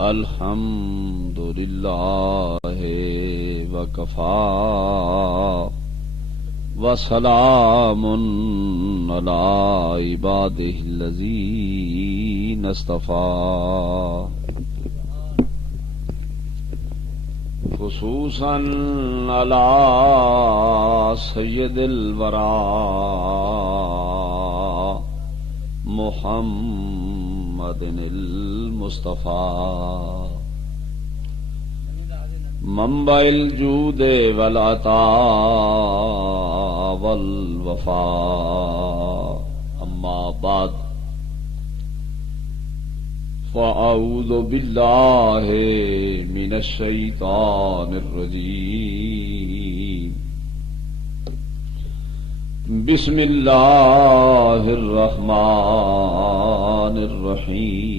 الحمد للہ وکفا وسلام علی عبادہ الذین اصطفیٰ خصوصاً علی سید الورا محمد المصطفیٰ منبع الجود والعطاء والوفاء اما بعد فاعوذ باللہ من الشیطان الرجیم بسم اللہ الرحمن الرحیم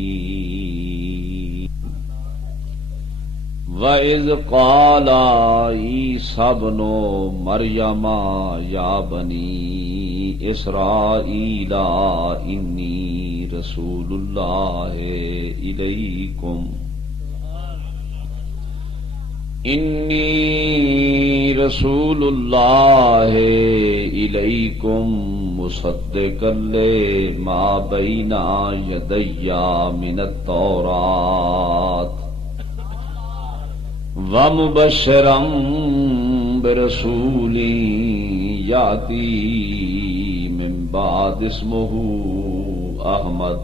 وَإِذْ قَالَ عِيسَى ابْنُ مَرْيَمَ يَا بَنِي إِسْرَائِيلَ إِنِّي رَسُولُ اللَّهِ إِلَيْكُمْ مُصَدِّقًا لِمَا بَيْنَ يَدَيَّ مِنَ التَّوْرَاةِ وَمُبَشِّرًا بِرَسُولٍ يَأْتِي مِن بَعْدِهِ اسْمُهُ أَحْمَدُ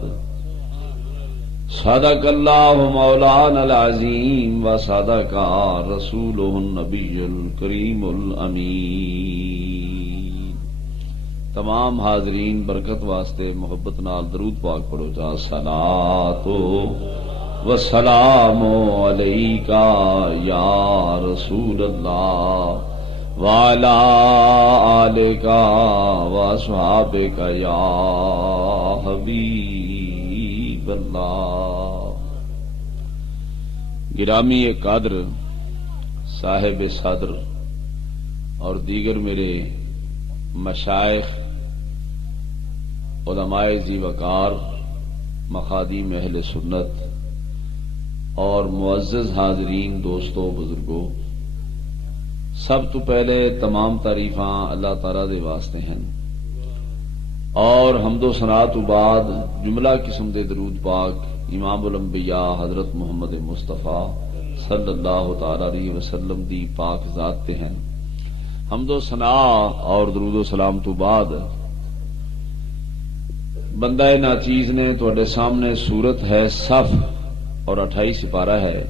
صدق اللہ مولانا العظیم وصدق رسولہ النبی الکریم الامین۔ تمام حاضرین برکت واسطے محبت نال درود پاک پڑھو جا صلاۃ والسلام علیکا یا رسول اللہ وعلی آلکا واصحابکا یا حبیب اللہ۔ گرامی قادر صاحب صدر اور دیگر میرے مشائخ علماء ذی وقار مخادیم اہل سنت اور معزز حاضرین دوستوں بزرگوں، سب تو پہلے تمام تعریفاں اللہ تعالی دے واسطے ہیں اور حمد و ثنا تو بعد جملہ قسم دے درود پاک امام الانبیاء حضرت محمد مصطفیٰ صلی اللہ تعالی علیہ وسلم دی پاک ذات تے ہیں۔ حمد و ثنا اور درود و سلام تو بعد بندہ ناچیز نے تواڈے سامنے سورت ہے صف اور 28 سپارہ ہے،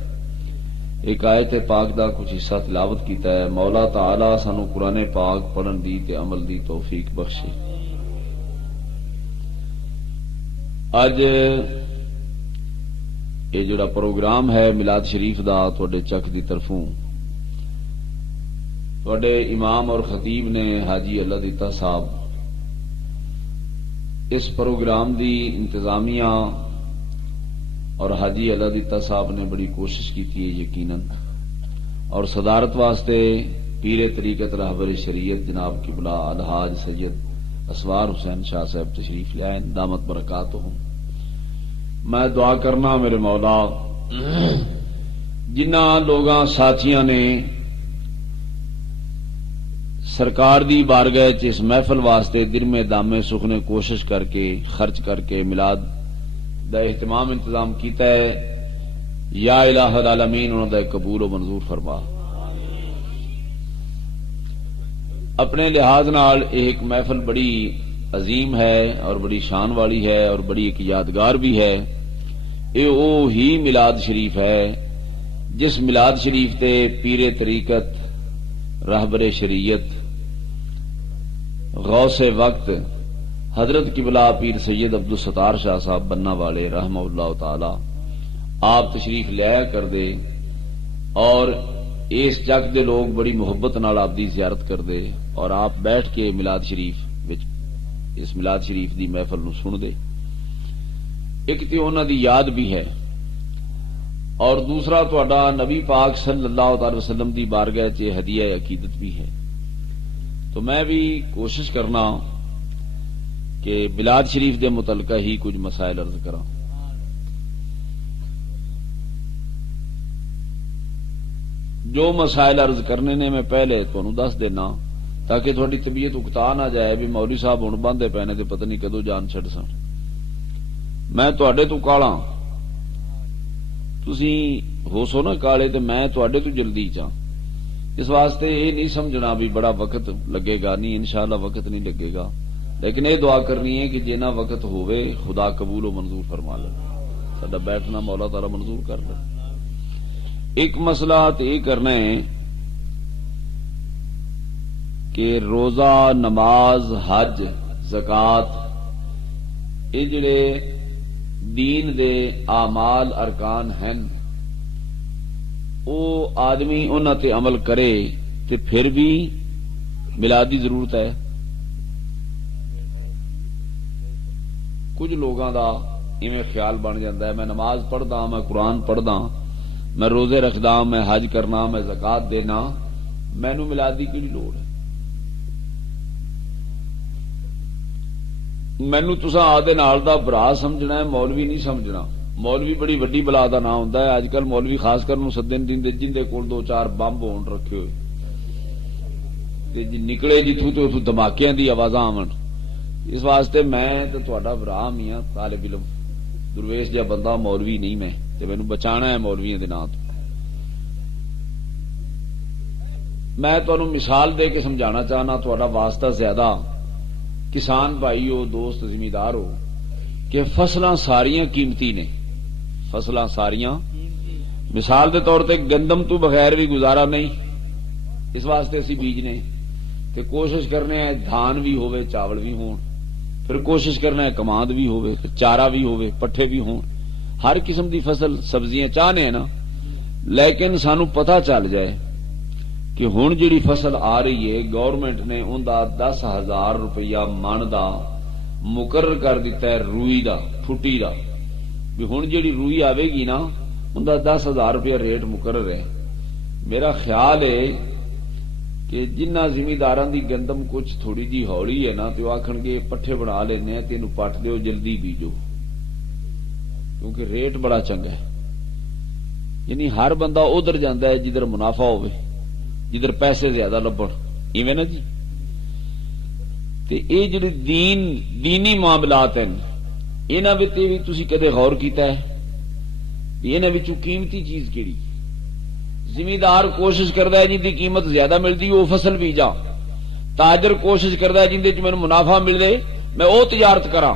ایک آیت پاک دا کچھ حصہ تلاوت کیتا ہے۔ مولا تعالی سانو قرآن پاک پڑھن دی تے عمل دی توفیق بخشے۔ اج یہ جڑا پروگرام ہے میلاد شریف دا تواڈے چک دی طرفوں تواڈے امام اور خطیب نے حاجی اللہ دیتا صاحب اس پروگرام دی انتظامیہ اور حاجی اللہ دیتا صاحب نے بڑی کوشش کی ہے یقیناً، اور صدارت واسطے پیر طریقت رہبر شریعت جناب قبلہ الحاج سید اسوار حسین شاہ صاحب تشریف لے آئے، دامت برکاتہم۔ میں دعا کرنا میرے مولا جنہ لوگاں ساتھیاں نے سرکار دی بارگاہ چ اس محفل واسطے دل میں دامے سخنے کوشش کر کے خرچ کر کے میلاد دا اہتمام انتظام کیتا ہے، یا الہ العالمین انہوں دا قبول و منظور فرما۔ اپنے لحاظ نال ایک محفل بڑی عظیم ہے اور بڑی شان والی ہے اور بڑی ایک یادگار بھی ہے۔ یہ وہ ہی میلاد شریف ہے جس میلاد شریف تے پیر طریقت رہبر شریعت غوث وقت حضرت قبلہ پیر سید عبدالستار شاہ صاحب بننا والے رحمہ اللہ تعالی آپ تشریف لیا کر دے، اور اس جگ دے لوگ بڑی محبت نال آپ دی زیارت کر دے اور آپ بیٹھ کے میلاد شریف وچ اس میلاد شریف دی محفل نو سن دے۔ ایک تے انہاں دی یاد بھی ہے اور دوسرا تہاڈا نبی پاک صلی اللہ تعالی وسلم دی بارگاہ چ ہدیہ عقیدت بھی ہے۔ تو میں بھی کوشش کرنا کہ میلاد شریف دے متعلقہ ہی کچھ مسائل عرض کراں۔ جو مسائل عرض کرنے نے میں پہلے تمہیں دس دینا تاکہ تھوڑی طبیعت اکتا نہ جائے بھی مولوی صاحب ہوں باندھے پینے تے پتہ نہیں کدو جان چھڑ سن. میں تواڈے تو کالا تسی ہو سو نا کالے تے میں تواڈے تو جلدی چاں. اس واسطے یہ نہیں سمجھنا بھی بڑا وقت لگے گا، نہیں انشاءاللہ وقت نہیں لگے گا، لیکن یہ دعا کرنی ہے کہ جنا وقت ہوئے خدا قبول و منظور فرما لے، ساڈا بیٹھنا مولا تعالی منظور کر لے. ایک مسئلہ تو یہ کرنا ہے کہ روزہ، نماز، حج، زکات یہ جڑے دین دے اعمال ارکان ہیں وہ آدمی انہاں تے عمل کرے تے پھر بھی میلاد دی ضرورت ہے. کچھ لوگاں دا ایویں خیال بن جاتا ہے میں نماز پڑھدا، میں قرآن پڑھدا، میں روزے رکھدا، میں حج کرنا، میں زکات دینا، مینوں میلاد دی کیڑی لوڑ ہے؟ مینوں تساں آدھے نال دا برا سمجھنا ہے، مولوی نہیں سمجھنا. مولوی بڑی وڈی بلا دا نام ہوندا ہے. اج کل مولوی خاص کر نوں سدن دیندے جندے کول دو چار بمب ہون رکھے ہوئے تے نکلے جتھوں تے اتھوں دھماکیاں دی آوازاں آون. اس واسطے میں تے تہاڈا بھرا میاں طالب علم درویش جا بندہ مولوی نہیں میں تے مینوں بچانا ہے مولویاں دے نام تو. میں تانوں مثال دے کے سمجھانا چاہنا، تہاڈا واسطہ زیادہ کسان بھائی ہو، دوست زمیندار ہو، کہ فصلاں ساریاں قیمتی نے. فصلاں ساریاں مثال دے طور تے گندم تو بغیر بھی گزارا نہیں، اس واسطے اسی بیجنے تے کوشش کرنے ہیں دھان بھی ہوئے، چاول بھی ہون، پھر کوشش کرنا ہے کماند بھی ہوئے، پھر چارہ بھی ہوئے، پٹھے بھی ہون، ہر قسم دی فصل سبزیاں چاہنے ہیں نا. لیکن سانو پتہ چل جائے کہ ہن جڑی فصل آ رہی ہے گورنمنٹ نے ان دا 10,000 روپیہ من دا مقرر کر دیتا ہے روئی دا، پھٹی دا، بھی ہن جڑی روئی آوے گی نا ان دا 10,000 روپیہ ریٹ مقرر ہے. میرا خیال ہے کہ جنہ زمینداراں دی گندم کچھ تھوڑی جی ہولی ہے نا تو آکھن گے پٹھے بنا لینے ہیں تینوں پٹ دیو جلدی بیجو، کیونکہ ریٹ بڑا چنگا ہے. یعنی ہر بندہ ادھر جاندا ہے جدھر منافع ہوئے، جدھر پیسے زیادہ لبن، ایویں نا جی. تے اے جڑے دینی معاملات ہیں انہاں وچ بھی تسی کدے غور کیتا ہے کہ انہاں وچوں قیمتی چیز کیڑی؟ زمیندار کوشش کردا ہے جن دی قیمت زیادہ ملدی وہ فصل بیجا، تاجر کوشش کردا ہے جن دے مینوں منافع ملے میں او تجارت کراں.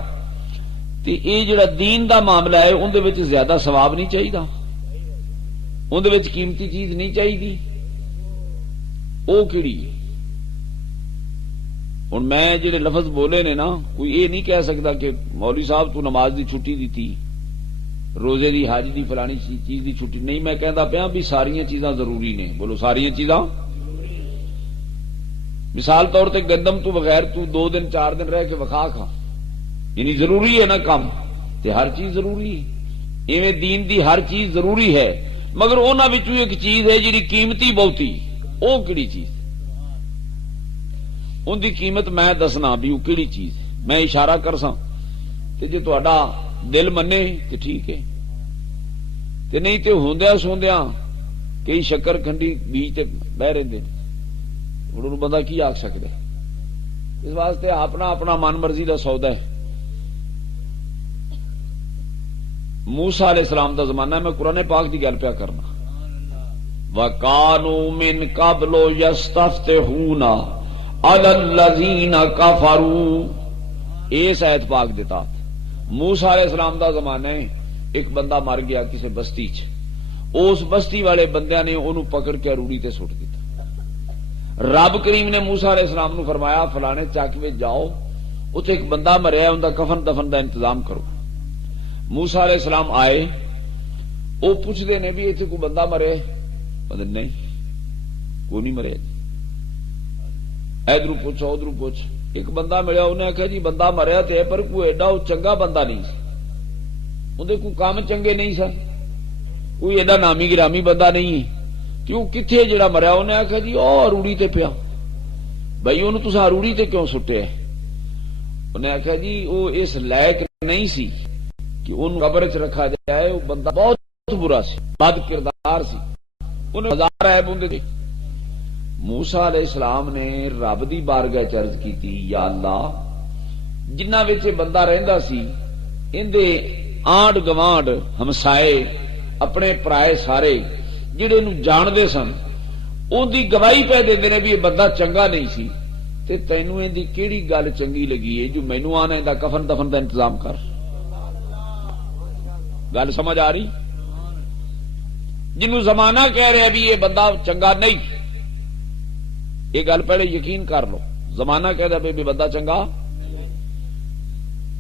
تے اے جڑا دین دا معاملہ ہے اون دے وچ زیادہ ثواب نہیں چاہیدا، اون دے وچ قیمتی چیز نہیں چاہیدی، او کیڑی ہے؟ ہن میں جڑے لفظ بولے نے نا کوئی یہ نہیں کہہ سکتا کہ مولوی صاحب تو نماز دی چھٹی دیتی، روزے دی، حج دی، فلانی چیز دی چھٹی نہیں. میں کہندا پیا بھی ساریاں چیزاں ضروری نے. بولو ساریاں چیزاں. مثال طور تے گندم تو بغیر تو 2 دن 4 دن رہ کے وکھا کھا، یعنی ضروری ہے نا کم، تے ہر چیز ضروری ہے. ایویں دین دی ہر چیز ضروری ہے، مگر انہاں وچوں ایک چیز ہے جڑی قیمتی بہتی، او کیڑی چیز؟ ان دی قیمت میں دسنا بھی وہ کیڑی چیز، میں اشارہ کر سا تے جے تہاڈا دل منے تے ٹھیک ہے، تے نہیں تے ہوندیاں سوندیاں کئی شکر کھنڈی بیج تے بہ رہندے انہوں بندہ کی آکھ سکدا ہے. اس واسطے اپنا اپنا من مرضی دا سودا ہے. موسیٰ علیہ السلام دا زمانہ ہے، میں قرآن پاک دی گل پیا کرنا. وَكَانُوا مِن قَبْلُ يَسْتَفْتِحُونَ عَلَى الَّذِينَ كَفَرُوا. اس آیت پاک دیتا موسیٰ علیہ السلام دا زمانہ ہے، ایک بندہ مر گیا کسی بستی چ، اس بستی والے بندیاں نے انہوں پکڑ کے روڑی تے سٹ دیتا. رب کریم نے موسیٰ علیہ السلام نو فرمایا فلانے چک میں جاؤ، اتنے ایک بندہ مریا ان دا کفن دفن دا انتظام کرو. موسیٰ علیہ السلام آئے، وہ پوچھتے نے بھی اتنے کوئی بندہ مرے؟ نہیں کوئی نہیں مریا جی. ادھر پوچھو ادھر پوچھ، ایک بندہ ملیا، انہیں آخیا جی بندہ مریا تے پر کوئی ایڈا چنگا بندہ نہیں سی، اندر کوئی کام چنگے نہیں سن، کوئی ایڈا نامی گرامی بندہ نہیں ہے. کیوں کتنے جڑا مریا؟ انہیں آخیا جی او اروڑی تے پیا. بھائی انہوں تسا اروڑی تے کیوں سٹے؟ انہیں آخیا جی وہ اس لائق نہیں سی کہ ان قبر چ رکھا جائے، وہ بندہ بہت برا سی، بد کردار سی. انہیں ہزار عیب ہوندے تھے۔ موسیٰ علیہ السلام نے رب دی بارگاہ چ عرض کیتی، یا اللہ جنہ وچ بندہ رہندا سی اندے آنڈ گوانڈ ہمسائے اپنے پرائے سارے جڑے نو جاندے سن اون دی گواہی پہ دیندے نے بھی یہ بندہ چنگا نہیں سی، تے تینوں ان دی کیڑی گل چنگی لگی ہے جو مینوں آنا دا کفن دفن دا انتظام کر۔ گل سمجھ آ رہی؟ جنوں زمانہ کہہ رہا بھی یہ بندہ چنگا نہیں، یہ گل پہلے یقین کر لو، زمانہ کہہ رہا بھی بندہ چنگا،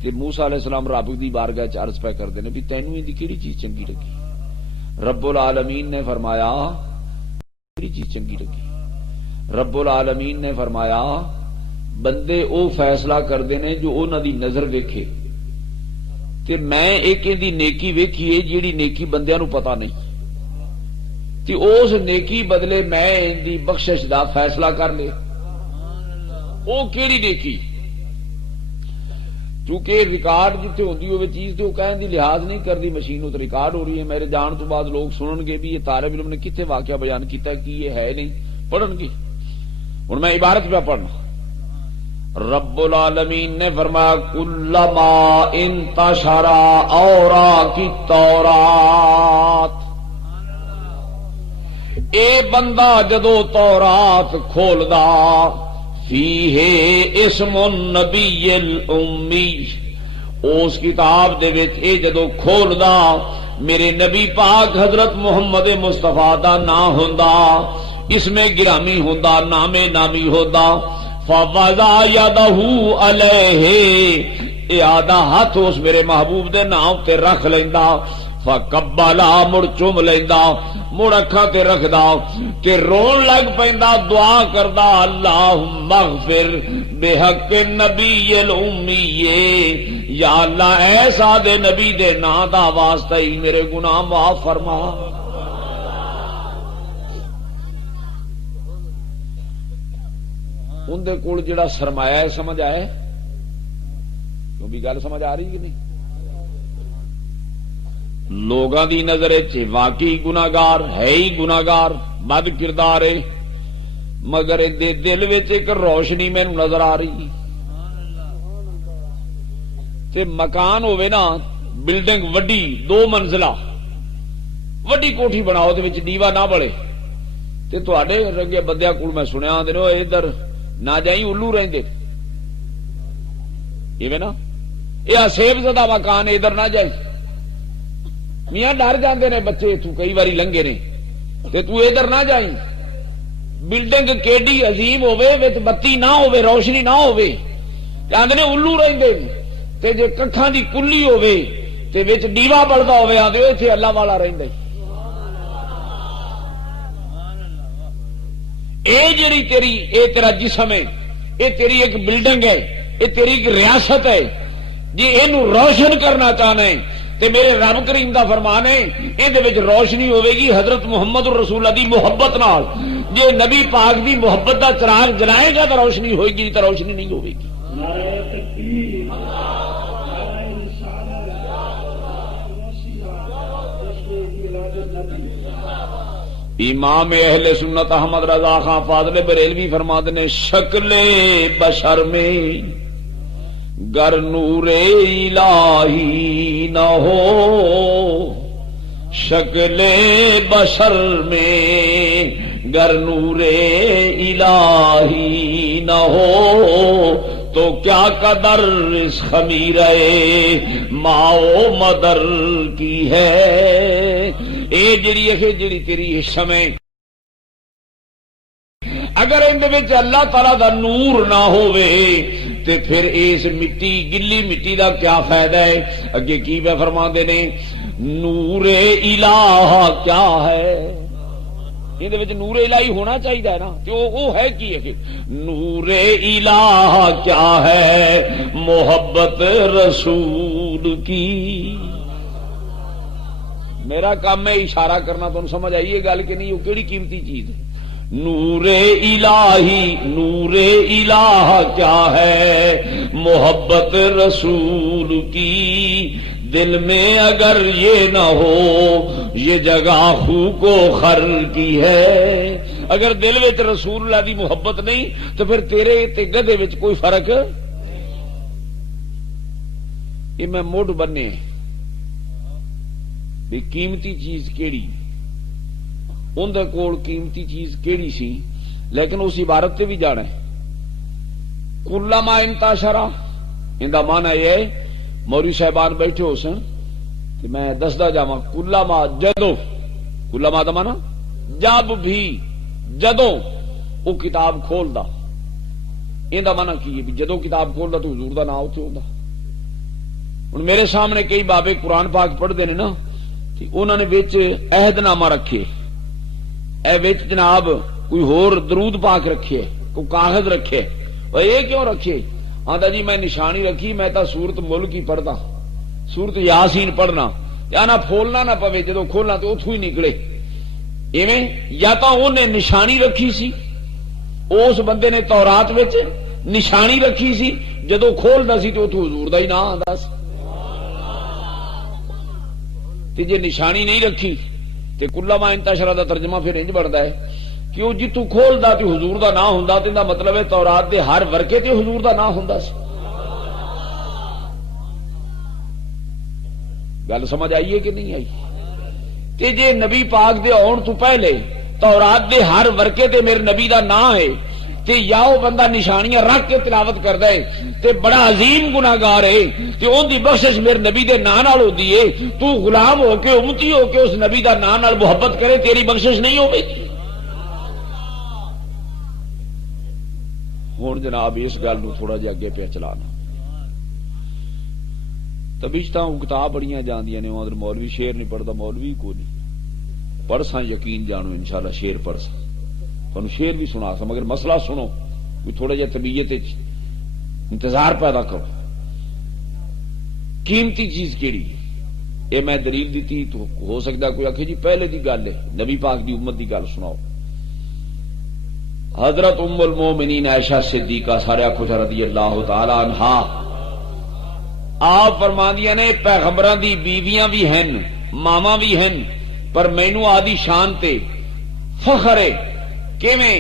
کہ موسیٰ علیہ السلام رب دی بارگاہ چ عرض پہ کردے نے بھی تینوں ان دی کیڑی چیز چنگی لگی؟ رب العالمین نے فرمایا کیڑی چیز چنگی لگی؟ رب العالمین نے فرمایا بندے او فیصلہ کردے نے جو انہاں دی نظر ویکھے، کہ میں ایک دی نیکی ویکھی ہے جیڑی نیکی بندیاں نو پتہ نہیں، تے اس نیکی بدلے میں ان دی بخشش دا فیصلہ کر لے۔ او کیڑی نیکی؟ چونکہ ریکارڈ جتنے ہوتی ہوئے چیز تو کہنے دی لحاظ نہیں کرتی، مشین تو ریکارڈ ہو رہی ہے، میرے جان تو بعد لوگ سنن گے بھی یہ طالب علم نے کتنے واقعہ بیان کیتا کہ یہ ہے نہیں، پڑھن گے۔ ہوں میں عبارت پہ پڑھنا، رب العالمین نے فرمایا کلما انتشر اوراق التورات، اے بندہ جدو تورات کھولدا فیہ اسم النبی الامی، اس کتاب دے وچ اے جدو کھولدا میرے نبی پاک حضرت محمد مصطفیٰ دا نام ہوندا، اس میں گرامی ہوندا، نام نامی ہوندا، فوضع یدہ علیہ، اے آدھا ہاتھ اس میرے محبوب دے نام تے رکھ لیندا، فقبلا مڑ چوم لیندا، مڑ اکھاں تے رکھدا تے رون لگ پیندا، دعا کردا اللہم اغفر بحق النبی الامی، یا اللہ ایسا دے نبی دے نا دا واسطہ ہی میرے گناہ معاف فرما۔ ان دے کول جڑا سرمایہ ہے سمجھ آئے؟ کیوں بھی گل سمجھ آ رہی کہ نہیں؟ لوگاں دی نظر واقعی گناہگار ہے ہی گناہگار، بد کردار ہے، مگر دے دل وچ ایک روشنی مینوں نظر آ رہی، تے مکان ہوئے نا بلڈنگ وڈی 2 منزلہ وڈی کوٹھی بناؤ تے وچ دیوا نہ بڑے، تے تواڈے رنگے بندیاں کول میں سنیا آندے نے ادھر نہ جائیں الو رہندے، ایویں نا یہ سیب زدہ مکان ادھر نہ جائیں، میاں ڈر جاندے نے بچے تو کئی باری لنگے نے تے تو ادھر نہ جائیں، بلڈنگ کیڈی عظیم ہوے وچ بتی نہ ہوے، روشنی نہ ہوے، آندے نے الو رہندے، تے جے ککھاں دی کلی ہوے تے وچ دیوا بلدا ہوے آندے ایتھے اللہ والا رہندا۔ اے جڑی تیری اے تیرا جسم ہے، اے تیری ایک بلڈنگ ہے، اے تیری ایک ریاست ہے، جی اینو روشن کرنا چاہنا ہے تے میرے رب کریم دا فرمان ہے اندے وچ روشنی ہوے گی حضرت محمد الرسول اللہ دی محبت نال، جے نبی پاک دی محبت دا چراغ جلائے گا تو روشنی ہوئے گی، تو روشنی نہیں ہوے گی۔ نعرہ تکبیر، امام اہل سنت احمد رضا خان فاضل بریلوی فرماتے نے شکل بشر میں گر نور الہی نہ ہو، شکل بشر میں گر نور الہی نہ ہو، تو کیا قدر اس خمیرہ ماؤ مدر کی ہے۔ اے جڑی تیری شمع اگر اندے وچ اللہ تعالی دا نور نہ ہوئے تے پھر اس مٹی گلی مٹی دا کیا فائدہ ہے؟ اگے کی پہ فرماندے نے نور الہ کیا ہے، اندے وچ نور الہی ہونا چاہیے ہے نا، تے وہ ہے کی ہے؟ نور الہ کیا ہے؟ محبت رسول کی۔ میرا کام ہے اشارہ کرنا، تم سمجھ آئیے گل کہ نہیں؟ وہ کیڑی قیمتی چیز ہے؟ نور الہی، نور الہ کیا ہے؟ محبت رسول کی۔ دل میں اگر یہ نہ ہو یہ جگہ خو کو خر کی ہے. اگر دل وچ رسول اللہ دی محبت نہیں تو پھر تیرے تے گدھے وچ کوئی فرق. یہ میں مڈ بننے بھی قیمتی چیز کیڑی اندر کول قیمتی چیز کیڑی سی لیکن اس عبارت تے بھی جانا ہے. کلما انتشرا اندا مانا یہ ہے مولوی صاحبان بیٹھے ہو سن کہ میں دسدا جاواں کلما جدو کلما دا مانا جب بھی جدو وہ کتاب کھولدا اندا مانا کی ہے جدو کتاب کھولدا تو حضور دا نام اوتھے ہوندا. ہن میرے سامنے کئی بابے قرآن پاک پڑھتے ہیں نا انہوں نے وچ عہد نامہ رکھے اے وچ جناب کوئی ہور درود پاک رکھے کوئی کاغذ رکھے یہ کیوں رکھے؟ آندا جی میں نشانی رکھی میں تا سورت ملک ہی پڑھدا سورت یاسین پڑھنا یا نہ پھولنا نہ پوے جدو کھولنا تو اتھوں ہی نکلے. ایویں یا تو انہیں نشانی رکھی سی اس بندے نے تورات وچ نشانی رکھی سی جدو کھولدا سی تو اتھوں حضور دا ہی نام آندا سی. تے جے نشانی نہیں رکھی تے کلما انتشرا دا ترجمہ پھر انج بندا ہے کہ وہ جتوں کھولدا تے حضور دا نام ہوندا تے دا مطلب ہے تورات دے ہر ورقے تے حضور دا نام ہوندا سی. گل سمجھ آئی ہے کہ نہیں آئی؟ تے جے نبی پاک دے آن تو پہلے تورات دے ہر ورقے تے میرے نبی دا نام ہے تے یا وہ بندہ نشانیاں رکھ کے تلاوت کردا ہے تے بڑا عظیم گناہگار ہے تے اون دی بخشش میرے نبی دے نام نال ہوندی ہے. تو غلام ہو کے امتی ہو کے اس نبی دا نام نال محبت کرے تیری بخشش نہیں ہوے گی. ہن جناب اس گل نو تھوڑا جہا اگے پہ چلانا تبیشتاں کتاب بڑیاں جاندیاں نے ادھر مولوی شعر نہیں پڑھدا مولوی کو نہیں پڑھساں یقین جانو انشاءاللہ شعر پڑھساں تھانوں شعر بھی سنا سا مگر مسئلہ سنو کوئی تھوڑا جہا طبیعت انتظار پیدا کرو. قیمتی چیز کیڑی یہ میں دلیل دیتی تو ہو سکتا کوئی آخے جی پہلے دی گل ہے نبی پاک دی امت دی گل سناؤ. حضرت ام المومنین عائشہ صدیقہ سارے آخو رضی اللہ تعالی عنہا آپ فرماندیاں نے پیغمبراں دی بیویاں بھی ہیں ماواں بھی ہیں پر مینوں آدی شان تے فخر ہے کیویں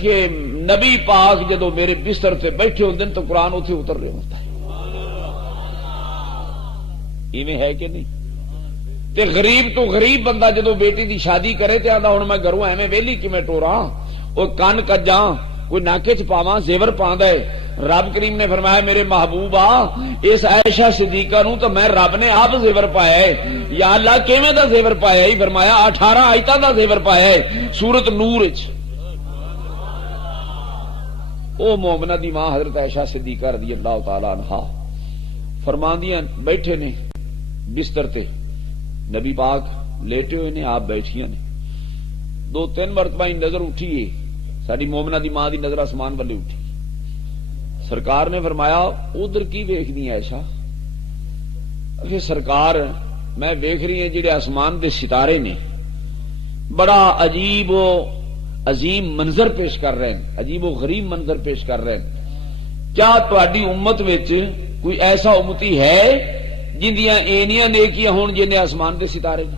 کہ نبی پاک جدو میرے بستر تے بیٹھے ہوندے تو قرآن اتھے اتر رہے ہوتا ہے. ایویں ہے کہ نہیں؟ تے غریب تو غریب بندہ جدو بیٹی دی شادی کرے تے آندا ہن میں گھروں ایویں ویلی کیویں ٹوراں او کن کجاں کوئی ناکے چ پاواں زیور پاندا ہے. رب کریم نے فرمایا میرے محبوبا اس عائشہ صدیقہ نو تو میں رب نے آپ زیور پایا ہے. یا اللہ کیویں دا زیور پایا ہے؟ فرمایا 18 آیتاں دا زیور پایا ہے سورت نور وچ. او مومنہ دی ماں حضرت عائشہ صدیقہ رضی اللہ تعالی عنہا فرماندیاں بیٹھے نے بستر تے نبی پاک لیٹے ہوئے نے آپ بیٹھیاں نے 2-3 مرتبہ نظر اٹھی ہے ساری مومنہ دی ماں دی نظر آسمان والے اٹھی. سرکار نے فرمایا ادھر کی ویکھدی عائشہ؟ کہ سرکار میں ویکھ رہی ہیں جڑے آسمان دے ستارے نے بڑا عجیب و عظیم منظر پیش کر رہے ہیں عجیب و غریب منظر پیش کر رہے ہیں. کیا تہاڈی امت وچ کوئی ایسا امتی ہے جندیاں اینیاں نیکیاں ہون جنہیں آسمان دے ستارے نے؟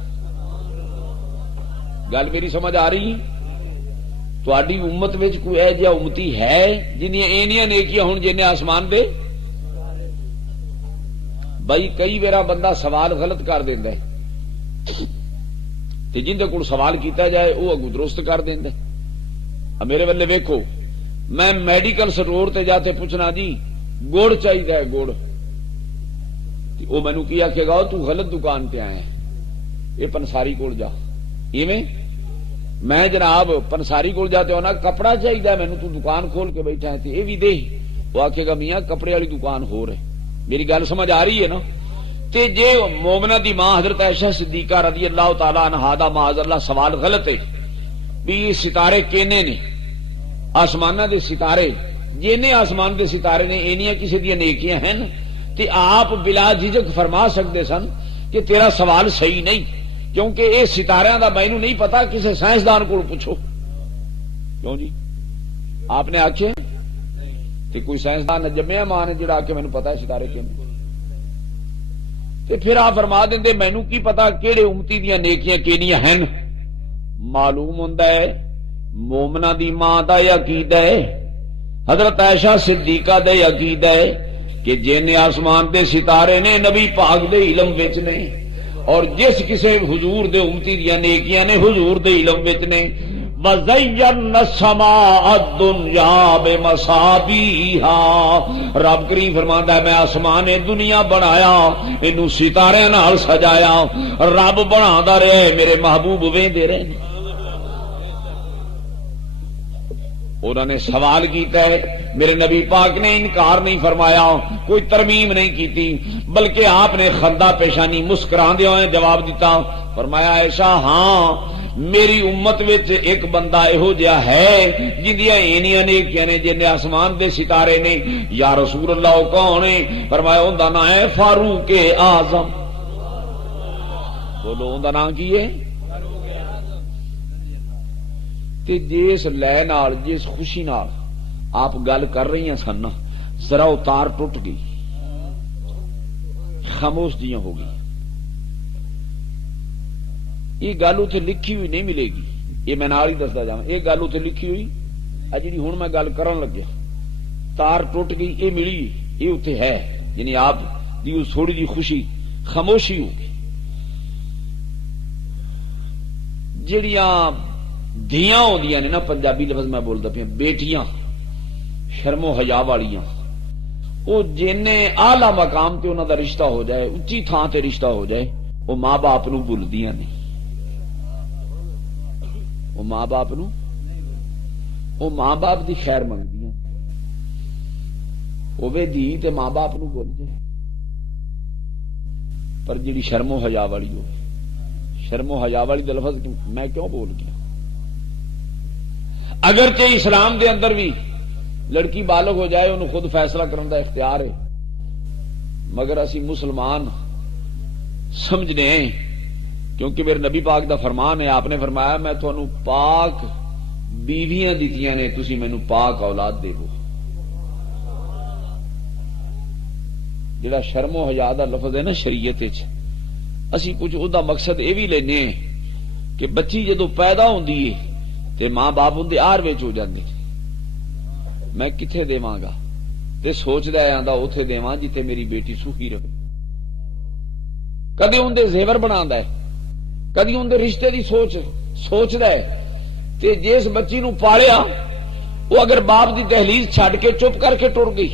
گل میری سمجھ آ رہی؟ تہاڈی امت وچ کوئی ایہو جہا امتی ہے جنیاں اینیاں نیکیاں ہون جنہیں آسمان دے؟ بھائی کئی ویرا بندہ سوال غلط کر دیندا ہے تے جندے کول سوال کیتا جائے وہ اگوں درست کر دیندا ہے. میرے والے ویکھو میں میڈیکل سٹور تے جاتے پوچھنا جی گڑ چاہیے گڑ وہ مینو کی آخے گا تو غلط دکان تے آیا یہ پنساری کول جا. ایویں میں جناب پنساری کول جاتے ہونا کپڑا چاہیے مینو تو دکان کھول کے بیٹھا ہے یہ بھی دے وہ آخے گا میاں کپڑے والی دکان ہو رہے. میری گل سمجھ آ رہی ہے نا؟ تے جے مومنہ دی ماں حضرت عائشہ صدیقہ رضی اللہ تعالی عنہا دا معاذ اللہ سوال غلط ہے بھی یہ ستارے کینے نے آسمانہ دے ستارے جینے آسمان دے ستارے نے اینیاں کسی دیا نیکیاں ہیں تے آپ بلا جھجک فرما سکتے سن کہ تیرا سوال صحیح نہیں کیونکہ اے ستاریاں دا مینوں نہیں پتا کسی سائنسدان کو پوچھو. کیوں جی آپ نے آکھے تے کوئی سائنسدان جمعہ ماں نے جڑا کے مینوں پتا ہے ستارے کیوں تے پھر آپ فرما دیں مینوں کی پتا کہڑے امتی دیاں نیکیاں کیڑیاں ہیں. معلوم ہوندا ہے مومنہ دی ماں دا عقیدہ ہے حضرت عائشہ صدیقہ دے عقیدہ ہے کہ جن آسمان دے ستارے نے نبی پاک دے علم وچ نے، اور جس کسے حضور دے امتی دیاں نیکیاں نے حضور دے علم وچ نے. وَزَيَّنَّا السَّمَاءَ الدُّنْيَا بِمَصَابِيحَا، رب کریم فرماندا ہے میں آسمان دنیا بنایا اینو ستارے نال سجایا. رب بنادا رہے میرے محبوب ویندے رہے. انہوں نے سوال کیتا ہے میرے نبی پاک نے انکار نہیں فرمایا، کوئی ترمیم نہیں کیتی، بلکہ آپ نے خندہ پیشانی مسکراندے ہوئے جواب دیتا. فرمایا عائشہ ہاں میری امت وچ ایک بندہ یہو جہا ہے جندیاں اینیاں نیکیاں نے جن آسمان دے ستارے نے. یا رسول اللہ کون ہے؟ فرمایا اوندا نام ہے فاروق اعظم. بولو اوندا نام کی ہے؟ تے جس لے نال جس خوشی نال آپ گل کر رہی ہیں سن ذرا اتار ٹوٹ گئی، خاموش جیاں ہو گئی. یہ گل اتنے لکھی ہوئی نہیں ملے گی، یہ میں نال ہی دسدا جاواں. یہ گل اتنے لکھی ہوئی جی ہوں میں گل کرن لگیا تار ٹوٹ گئی، یہ ملی یہ اتنے ہے. یعنی آپ دی تھوڑی جی خوشی خاموشی ہو گئی. جڑیاں دھیاں ہوندیاں نے نا، پنجابی لفظ میں بولدا پیا، بیٹیاں شرم و حیا والیاں، وہ جن اعلی مقام تے انہاں دا رشتہ ہو جائے، اچھی تھان تے رشتہ ہو جائے، وہ ماں باپ نو بھولدیاں نہیں. وہ ماں باپ نو، وہ ماں باپ دی خیر منگدیاں. ہوے دھی تے ماں باپ نو بھول جائے، پر جڑی شرم و حیا والی ہو، شرم و حیا والی دا لفظ میں کیوں بول گیا؟ اگرچہ اسلام دے اندر بھی لڑکی بالغ ہو جائے انہوں خود فیصلہ کرنے دا اختیار ہے، مگر اسی مسلمان سمجھنے ہیں کیونکہ میرے نبی پاک دا فرمان ہے، آپ نے فرمایا میں تھانوں پاک بیویاں دتیاں نے تسی مینوں پاک اولاد دیو. جڑا شرم و حیا دا لفظ ہے نا شریعت وچ، اسی کچھ او دا مقصد یہ بھی لینے ہیں کہ بچی جدو پیدا ہوندی ہے تے ماں باپ اندے آر وچ ہو جاندے، میں کتھے دیواں گا تے سوچدا ہے آندا اوتھے دیواں جتے میری بیٹی سکھی رہے. کدی اندے زیور بناندا ہے، کدی اندے رشتے دی سوچدا ہے. تے جس بچی نو پالیا وہ اگر باپ دی دہلیز چھڈ کے چپ کر کے ٹر گئی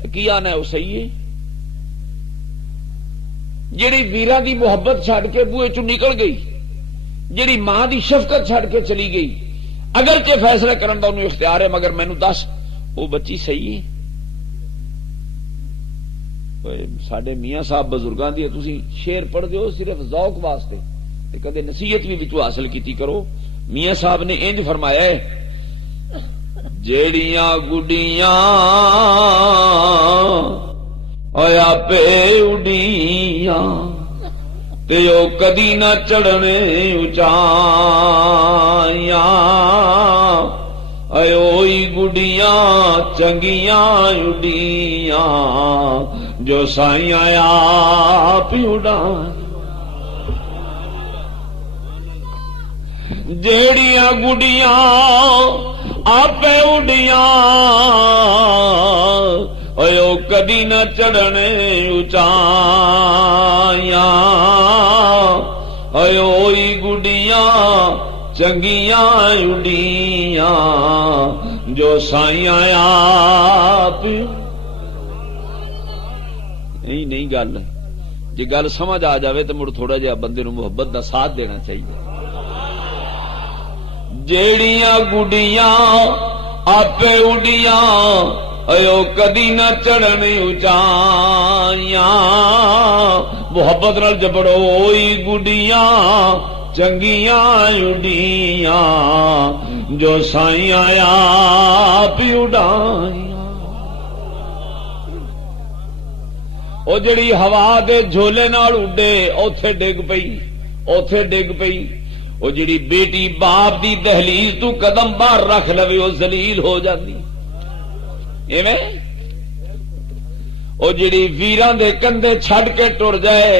تے کی آنا ہے وہ صحیح ہے؟ جیڑی ویراں دی محبت چھڈ کے بوئے چوں نکل گئی، جیڑی ماں دی شفقت چھڈ کے چلی گئی، اگرچہ فیصلہ کرن دا انہوں اختیار ہے، مگر مینوں دس وہ بچی صحیح ہے؟ ساڈے میاں صاحب بزرگاں دی تسی شعر پڑھ دیو صرف ذوق واسطے تے کدے نصیحت بھی وچوں حاصل کیتی کرو. میاں صاحب نے انج فرمایا ہے جیڑیاں گڈیاں ہویا پہ اڈیاں تے او کدی نہ چڑھنے اچائیاں، اوئی گڈیاں چنگیاں اڈیاں جو سائیاں آپ اڈائیں. جیڑیاں گڈیاں آپ اڈیاں او کدی نہ چڑھنے اچائیاں، اوئی گڈیاں چنگیاں اڈیاں جو سائیاں آپ. نہیں گل جی گل سمجھ آ جاوے تو مڑ تھوڑا جہا بندے نو محبت دا ساتھ دینا چاہیے. جیڑیاں گڈیاں آپ اڈیاں او کدی نہ چڑھنے اچائیاں، محبت نال جبڑو اوئی گڈیاں چنگیاں اڈیاں جو سائیاں آپ اڈائیاں. او جڑی ہوا دے جھولے نال اڈے اوتھے ڈگ پئی، اوتھے ڈگ پئی. او جڑی بیٹی باپ دی دہلیز تو قدم باہر رکھ لوے او ذلیل ہو جاندی. ایویں او جڑی ویراں دے کندھے چھڈ کے ٹر جائے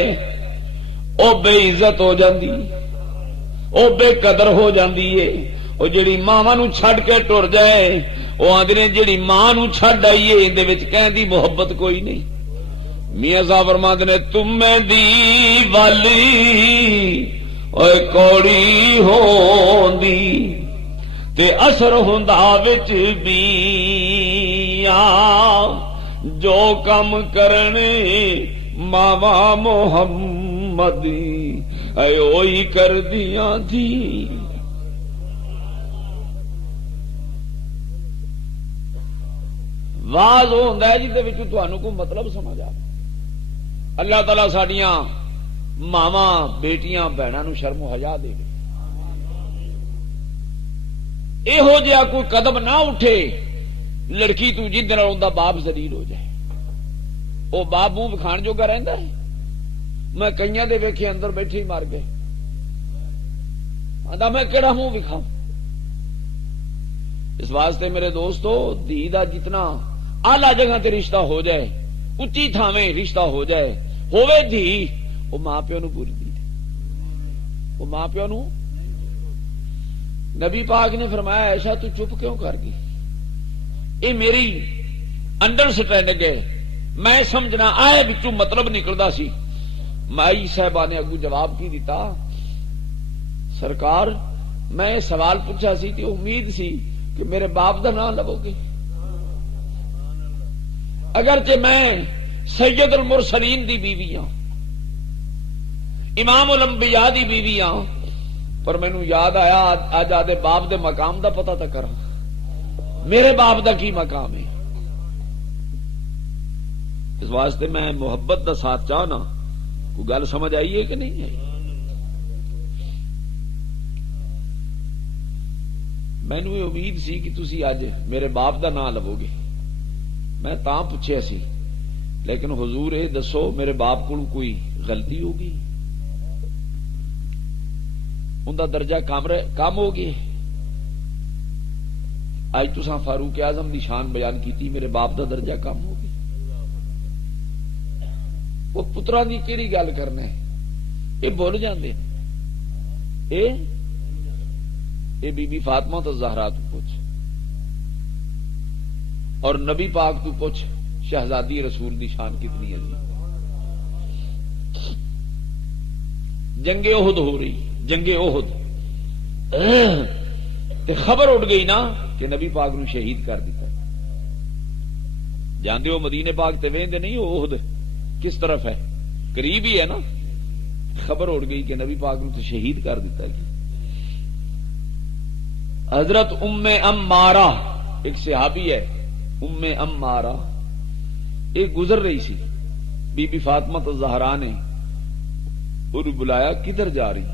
او بے عزت ہو جاندی، او بے قدر ہو جاندی ہے۔ او جڑی ماواں نو چھڈ کے ٹر جائے او آندے نے جڑی ماں نو چھڈ آئی ہے اندے وچ کہندی محبت کوئی نہیں۔ میاں صاحب فرماندے نے تمیں دی والی اوے کوڑی ہوندی تے اثر ہوندا وچ میاں جو کم کرنے ماوا محمد اے اوہی کر دیاں تھی۔ واز ہوندا ہے جہدے وچ تانوں کوئی مطلب سمجھ آ۔ اللہ تعالیٰ ساڈیاں ماواں بیٹیاں بہناں نو شرم و حیا دے گے، یہو جہا کوئی قدم نہ اٹھے لڑکی تو جن نال اوندا باپ ذلیل ہو جائے، او باپ منہ وکھان جوگا رہندا ہے؟ میں کئیاں دے ویکھے اندر بیٹھے ہی مر گئے، آندا میں کیڑا منہ وکھاؤں؟ اس واسطے میرے دوستو دھی دا جتنا اعلی جگہ تے رشتہ ہو جائے، اچھی تھاویں رشتہ ہو جائے، ہووے دھی، وہ ماں پیو نو پوری دی، وہ ماں پیو نو۔ نبی پاک نے فرمایا عائشہ تو چپ کیوں کر گئی؟ یہ میری انڈرسٹینڈنگ ہے، میں سمجھنا آئے بچوں مطلب نکلدا سی۔ مائی صاحبہ نے اگو جواب کی دیتا، سرکار میں سوال پوچھا سی تے امید سی کہ میرے باپ دا نام لو گے، اگرچہ میں سید المرسلین دی بیوی ہاں، امام الانبیاء دی بیوی ہاں، پر مینوں یاد آیا اج آدے باپ دے مقام دا پتہ تا کراں، میرے باپ دا کی مقام ہے۔ اس واسطے میں محبت دا ساتھ چاہنا، کوئی گل سمجھ آئی ہے کہ نہیں ہے؟ مینوں یہ امید سی کہ تسی اج میرے باپ دا نام لو گے، میں تاں پوچھیا سی، لیکن حضور یہ دسو میرے باپ کو کوئی غلطی ہوگی؟ ان دا درجہ کم ہو گیا؟ اج تساں فاروق اعظم دی شان بیان کیتی، میرے باپ دا درجہ کم ہو گیا؟ وہ پتراں دی کیڑی گل کرنا ہے، یہ بھول جاندے ہیں۔ اے بی بی فاطمہ تو زہرا تو پوچھ، اور نبی پاک تو پوچھ شہزادی رسول دی شان کتنی عظیم۔ جنگ احد ہو رہی، جنگ احد تے خبر اٹھ گئی نا کہ نبی پاک نو شہید کر دیتا۔ جاندے ہو مدینے پاک تے ویندے نہیں ہو احد کس طرف ہے، قریب ہی ہے نا۔ خبر اٹھ گئی کہ نبی پاک نو تو شہید کر دیتا گیا۔ حضرت ام امارہ ایک صحابی ہے، ام امارہ، ایک گزر رہی سی، بی بی فاطمہ تو زہرا نے انہوں بلایا، کدھر جا رہی؟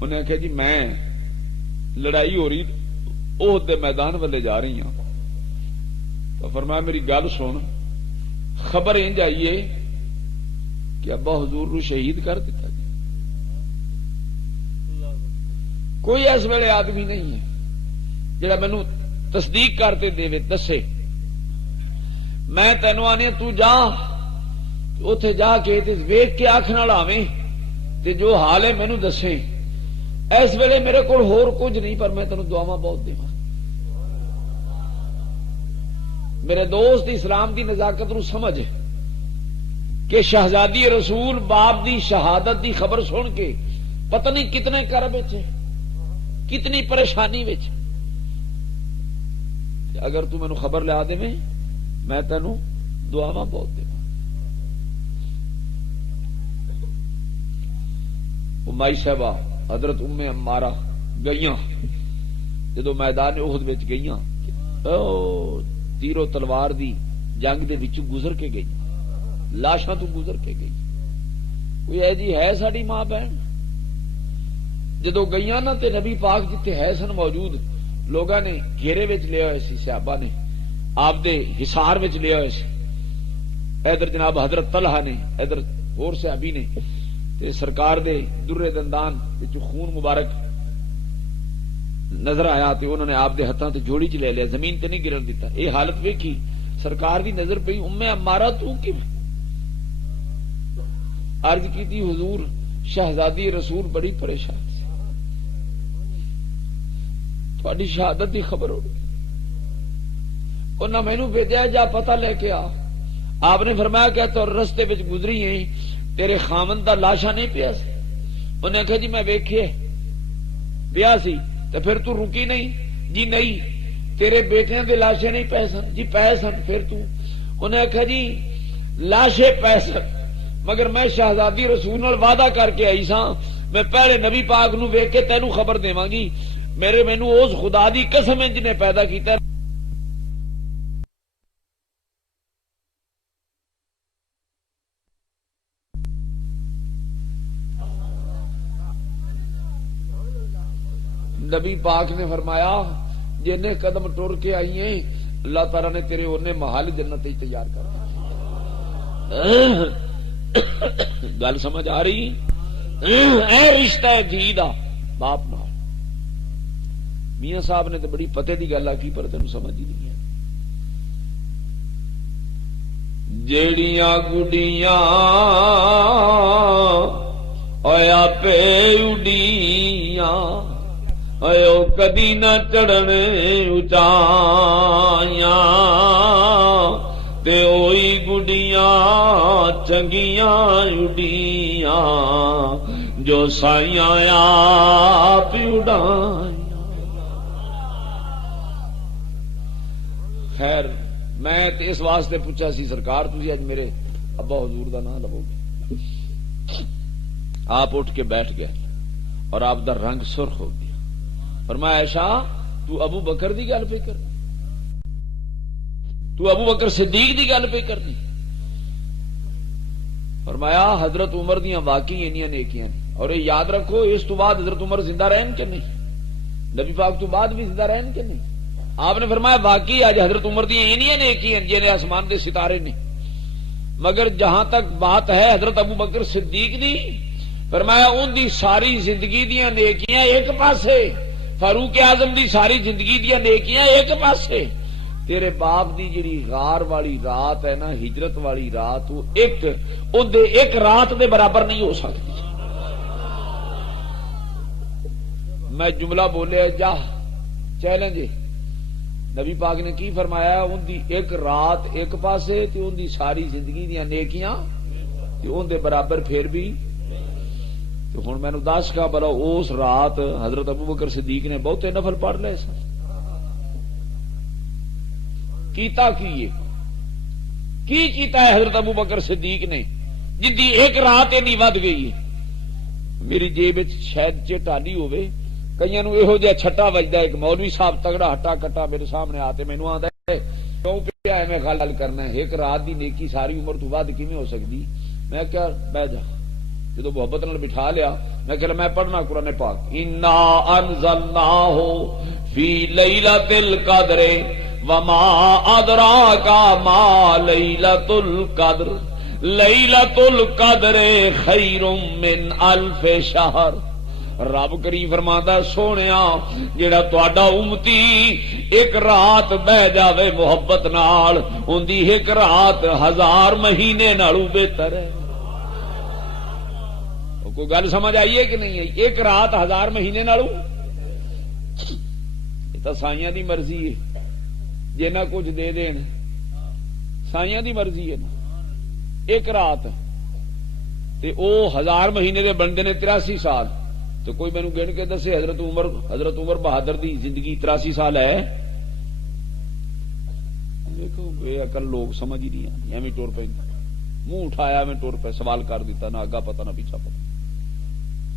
انہیں کہا جی میں لڑائی ہو رہی احد دے میدان والے جا رہی ہوں۔ تو فرمایا میری گل سن، خبر انج آئیے کہ ابا حضور نو شہید کر دیتا گیا۔ کوئی اس ویلے آدمی نہیں ہے جڑا مینو تصدیق کرتے دے دسے۔ میں تینوں آنے تو جا اتے جا کے ویخ کے آنکھ نال آویں تے جو حال ہے مینو دسے۔ اس ویلے میرے کو ہور کچھ نہیں، پر میں تینوں دعاواں بہت دیواں۔ میرے دوست اسلام دی نزاکت نو سمجھ کہ شہزادی رسول باپ دی شہادت دی خبر سن کے پتہ نہیں کتنے کرب وچ، کتنی پریشانی وچ، اگر تو مینوں خبر لیا دے میں تینوں دعاواں بہت دے۔ مائی صاحبہ حضرت ام امارہ گئیاں، جدو میدان احد وچ گئیاں، تیرو تلوار دی جنگ دے وچ گزر کے گئی، لاشاں تو گزر کے گئی۔ کوئی ہے جی ہے ساڈی ماں بہن؟ جدو گئیاں نا تے نبی پاک جتھے ہے سن موجود، لوگاں نے گھیرے وچ لیا ہوئے سی، صحابہ نے آپ دے حصار وچ لیا ہوئے سی۔ ادھر جناب حضرت طلحہ نے، ادھر اور صحابی نے، تے سرکار دے درے دندان وچ خون مبارک نظر آیا تے انہوں نے آپ دے ہتھاں تے جوڑی چ لے لیا، زمین تے نہیں گرن دیتا۔ اے حالت ویکھی سرکار دی نظر پئی عمارہ تو کی عرض کی تھی حضور شہزادی رسول بڑی پریشان سی، تھوڑی شہادت کی خبر ہو گئی، انہاں مینوں بھیجا جا پتہ لے کے آ۔ آپ نے فرمایا کہ تو رستے وچ گزری ہیں تیرے خامن دا لاشا نہیں پیا سی؟ انہیں کہا جی میں ویکھے پیا سی، تو پھر تو رکی نہیں؟ جی نہیں۔ تیرے بیٹیاں دے لاشے نہیں پے سن؟ جی پے سن۔ پھر تو؟ انہیں کہا جی لاشے پے سن، مگر میں شہزادی رسول نال وعدہ کر کے آئی ساں میں پہلے نبی پاک نو ویکھ کے تینوں خبر دیواں گی، مینوں اس خدا دی قسم ہے جن نے پیدا کیتا ہے۔ نبی پاک نے فرمایا جن قدم ٹر کے آئی ہیں اللہ تعالی نے تیرے اونے محل جنت تیار کر دیا۔ گل سمجھ آ رہی؟ اے رشتہ ہے دھی دا باپ نال۔ میاں صاحب نے تو بڑی پتے دی گل آکی پر تینوں سمجھ ہی نہیں ہے۔ جیڑیاں گڈیاں اویا پے اڈیاں ایو کدی نہ چڑھن اچائیاں، تے اوئی گڈیاں چنگیاں اڈیاں جو سائیاں آپ اڈائیاں۔ خیر میں تے اس واسطے پوچھا سی سرکار تسی اج میرے ابا حضور دا نام لو گے؟ آپ اٹھ کے بیٹھ گئے اور آپ دا رنگ سرخ ہو گیا۔ فرمایا عائشہ تو ابو بکر دی گل پہ کر، تو ابو بکر صدیق دی گل پہ کرنی؟ فرمایا حضرت عمر دیاں واقعی انیاں نیکیاں نے، اور یہ یاد رکھو اس تو بعد حضرت عمر زندہ رہن کہ نہیں؟ نبی پاک تو بعد بھی زندہ رہن کہ نہیں؟ آپ نے فرمایا واقعی آج حضرت عمر دیاں انیاں نیکیاں جنہیں آسمان دے ستارے نے، مگر جہاں تک بات ہے حضرت ابو بکر صدیق دی، فرمایا ان دی ساری زندگی دیاں نیکیاں ایک پاسے، فاروق اعظم دی ساری زندگی دیاں نیکیاں ایک پاسے، تیرے باپ دی جڑی غار والی رات ہے نا، ہجرت والی رات، وہ ایک رات دے برابر نہیں ہو سکتی۔ میں جملہ بولیا جا چیلنج، نبی پاک نے کی فرمایا؟ ان دی ایک رات ایک پاسے تے ان دی ساری زندگی دیاں نیکیاں تے ان دے برابر پھر بھی۔ تو ہن مینوں دس کا بلا اس رات حضرت ابو بکر صدیق نے بہتے نفل پڑھ لے سن، کیتا کی کیتا ہے حضرت ابو بکر صدیق نے جن دی ایک رات نہیں ود گئی ہے؟ میری جیب شاید چٹانی ہوئے، کئیاں نوں یہو جہا چھٹا وجدا، ایک مولوی صاحب تگڑا ہٹا کٹا میرے سامنے آتے مینوں آندا ہے کیوں پیا ایویں خلل کرنا ہے، ایک رات دی نیکی ساری عمر تو ود کیویں ہو سکتی؟ میں کیا بیٹھ جا، جدو محبت نال بٹھا لیا میں کہ میں پڑھنا قرآن پاک، انا انزلناہ فی لیلۃ القدر وما ادراک ما لیلۃ القدر لیلۃ القدر خیر من الف شہر۔ رب کریم فرماندا سونیا جیڑا تہاڈا امتی ایک رات بہ جاوے محبت نال، اون دی ایک رات 1000 مہینے نالوں بہتر ہے۔ کوئی گل سمجھ آئی ہے کہ نہیں آئی؟ ایک رات 1000 مہینے نالوں، یہ تو سائیاں دی مرضی ہے، جے نہ کچھ دے دین سائیاں دی مرضی ہے نا۔ ایک رات تے او 1000 مہینے دے بندے نے 83 سال، تو کوئی مینوں گن کے دسے حضرت عمر بہادر دی زندگی 83 سال ہے؟ دیکھو بے عقل لوگ سمجھ ہی نہیں آتی، ایویں ٹور پہ منہ اٹھایا میں ٹور پہ سوال کر دیتا، نہ اگا پتا نہ پیچھا پتا۔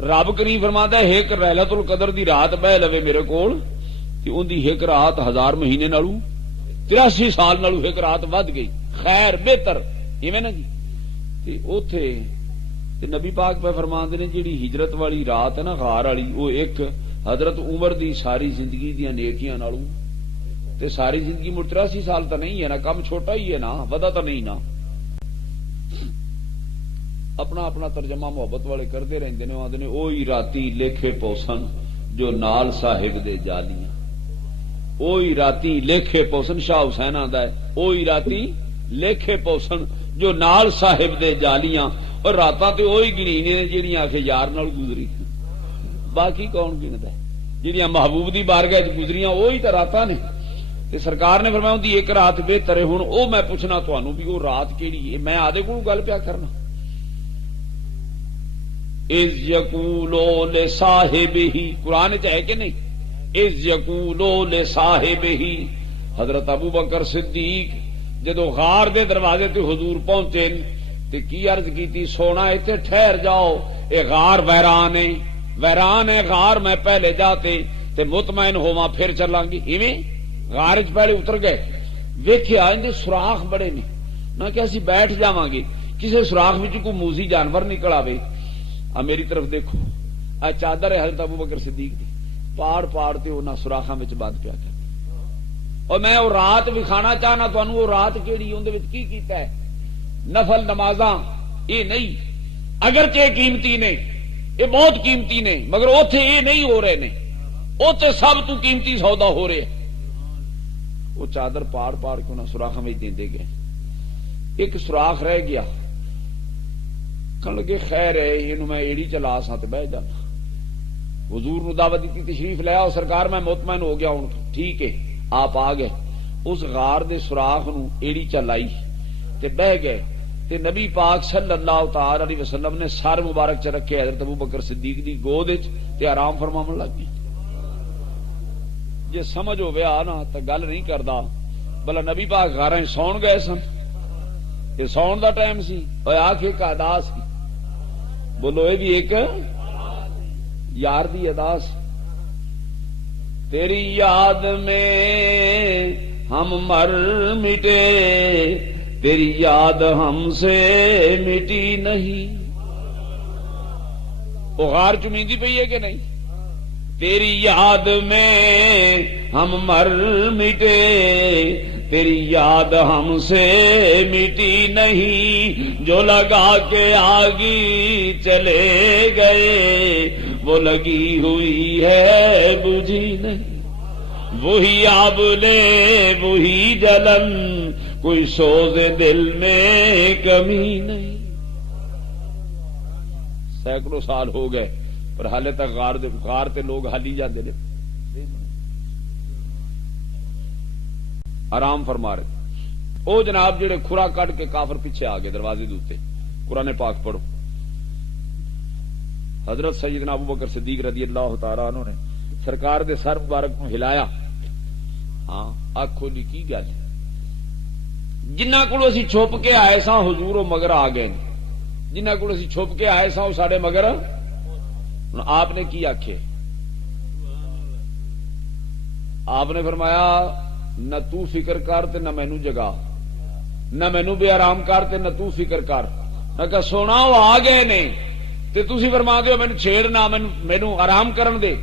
رب کریم فرماندا ہے ایک لیلۃ القدر دی رات بہ لوے میرے کول تے ان دی ایک رات 1000 مہینے نالوں 83 سال نالوں ایک رات ود گئی، خیر بہتر ایویں نا جی۔ تے اوتھے تے نبی پاک پہ فرماندے نے جیڑی ہجرت والی رات ہے نا غار والی، وہ ایک حضرت عمر دی ساری زندگی دیاں نیکیاں نالوں، تے ساری زندگی 83 سال تو نہیں ہے نا، کم چھوٹا ہی ہے نا، ودا تو نہیں نا۔ اپنا اپنا ترجمہ محبت والے کرتے رہندے نے، آندے نے اوہی راتی لکھے پوسن جو نال صاحب دے جالیاں۔ وہی راتی لیکھے پوسن شاہ حسین آندا ہے وہی راتی لیکھے پوسن جو نال صاحب دے جالیاں اور راتاں تے وہی گنی نے جہاں آ کے یار نال گزری باقی کون گنتا ہے جہاں محبوب دی بارگاہ وچ گزریاں وہی تو راتاں نے تے سرکار نے فرمایا ہوندی ایک رات بہتر ہے ہن او میں پوچھنا تانوں بھی وہ رات کیڑی ہے میں آدے کول گل پیا کرنا اذ یقولو لصاحبہ قرآن وچ ہے کہ نہیں اذ یقولو لصاحبہ حضرت ابو بکر صدیق جدو غار دے دروازے تے حضور پہنچے تے کی عرض کیتی سونا ایتھے ٹھہر جاؤ اے غار ویران ہے غار میں پہلے جاتے تے مطمئن ہوواں پھر چلاں گی ایویں غار وچ پہلے اتر گئے ویکھیا اندے سوراخ بڑے نے نہ کہ اسی بیٹھ جاواں گے کسے سوراخ وچ کوئی موذی جانور نکل آوے میری طرف دیکھو چادر ہے حضرت ابو بکر صدیق دی پاڑ تے انہاں سوراخاں وچ بند پیا کر اور میں وہ رات وکھانا چاہنا تانوں وہ رات کیڑی اون دے وچ کی کیتا ہے نفل نمازاں یہ نہیں اگرچہ قیمتی نے یہ بہت قیمتی نے مگر اوتھے یہ نہیں ہو رہے نے اوتھے سب تو قیمتی سودا ہو رہے وہ چادر پاڑ کے انہاں سوراخاں وچ دیندے گئے ایک سوراخ رہ گیا کہن لگے خیر ہے اینوں میں ایڑی چلا سا تے بہ جانا حضور نو دعوت دیتی تشریف لے آؤ سرکار میں مطمئن ہو گیا ہوں ٹھیک ہے آپ آ گئے اس غار دے سوراخ نو ایڑی چلائی تے بہ گئے تے نبی پاک صلی اللہ تعالی علیہ وسلم نے سر مبارک چ رکھے حضرت ابو بکر صدیق دی گود وچ تے آرام فرماون لگ گئی جے سمجھ ہوے آ نا تے گل نہیں کردا بلا نبی پاک غاراں سون گئے سن یہ سون دا ٹائم سی اوے آ کے کا ادا سی بولو یہ بھی ایک یار دی ادا سی تیری یاد میں ہم مر مٹے تیری یاد ہم سے مٹی نہیں وہ غار چمیندی پئی ہے کہ نہیں تیری یاد میں ہم مر مٹے تیری یاد ہم سے مٹی نہیں جو لگا کے آگی چلے گئے وہ لگی ہوئی ہے بجھی نہیں وہی آبلے وہی جلن کوئی سوز دل میں کمی نہیں سینکڑوں سال ہو گئے پر حالے تک غار تے لوگ حالی جاندے نے آرام فرما رہے او جناب جڑے کھرا کٹ کے کافر پیچھے آ گئے دروازے دوتے قرآن پاک پڑھو حضرت سیدنا ابو بکر صدیق رضی اللہ تعالی عنہ نے سرکار دے سر مبارک کو ہلایا ہاں آنکھوں دی کی گل جنہ کو اسی چھپ کے آئے سا حضور و مگر آ گئے جنہ کو اسی چھپ کے آئے سا وہ ساڈے مگر آپ نے کی آکھے آپ نے فرمایا نہ تو فکر کر تے نہ مینوں جگا نہ مینوں بے آرام کر تے نہ تو فکر کر میں کہا سونا وہ آ گئے نے تے تسی فرما دیو مینوں چھیڑ نہ مینوں آرام کرن دے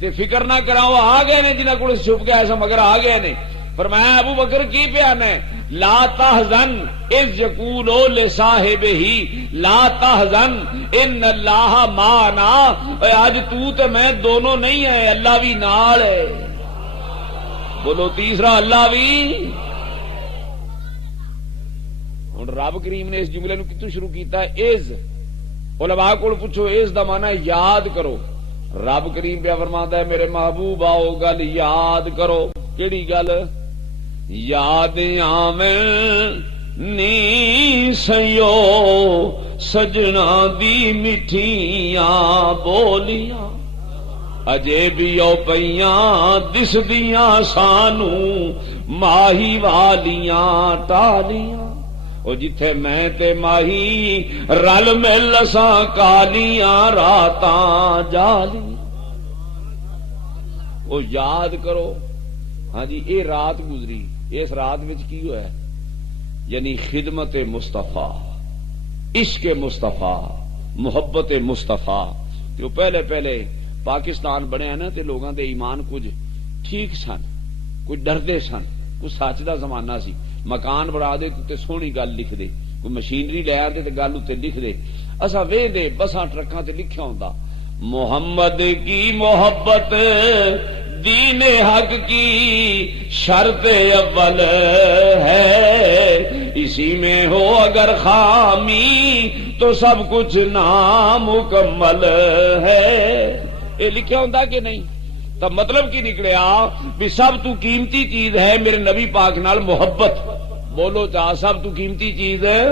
تے فکر نہ کرا وہ آ گئے نے جنہاں کول چھپ کے ایسا مگر آ گئے نے فرمایا ابو بکر کی بیان ہے لا تحزن اذ یقولو لصاحبہ لا تحزن ان اللہ معنا آج تو تے میں دونوں نہیں ہیں اللہ بھی نال ہے بولو تیسرا اللہ بھی ہن رب کریم نے اس جملے نو کتوں شروع کیتا ہے اذ علماء کو پوچھو اذ دا معنی یاد کرو رب کریم پیا فرماندا ہے میرے محبوب آؤ گل یاد کرو کیڑی گل یاد آویں سیو سجنا دی مٹھیاں بولیاں اجے بھی او پیاں دسدیاں سانو ماہی والیاں ٹالیاں او جتھے میں تے ماہی رل مل اساں کالیاں راتاں جالیاں او یاد کرو ہاں جی اے رات گزری اس رات وچ کی ہوا ہے یعنی خدمت مصطفیٰ عشق مصطفیٰ محبت مصطفیٰ تو پہلے پاکستان بنیا نا تے لوگاں دے ایمان کچھ ٹھیک سن کچھ ڈردے سن کچھ سچ دا زمانہ سی مکان بنا دے تے سونی گل لکھ دے کوئی مشینری لے آندے تے گل تے لکھ دے اساں ویندے بساں ٹرکاں تے لکھیا ہوندا محمد کی محبت دین حق کی شرط اول ہے، اسی میں ہو اگر خامی تو سب کچھ نامکمل ہے۔ یہ لکھا ہوندا کہ نہیں؟ تو مطلب کی نکلیا بھی سب تو قیمتی چیز ہے میرے نبی پاک نال محبت۔ بولو چاہ سب تو قیمتی چیز ہے،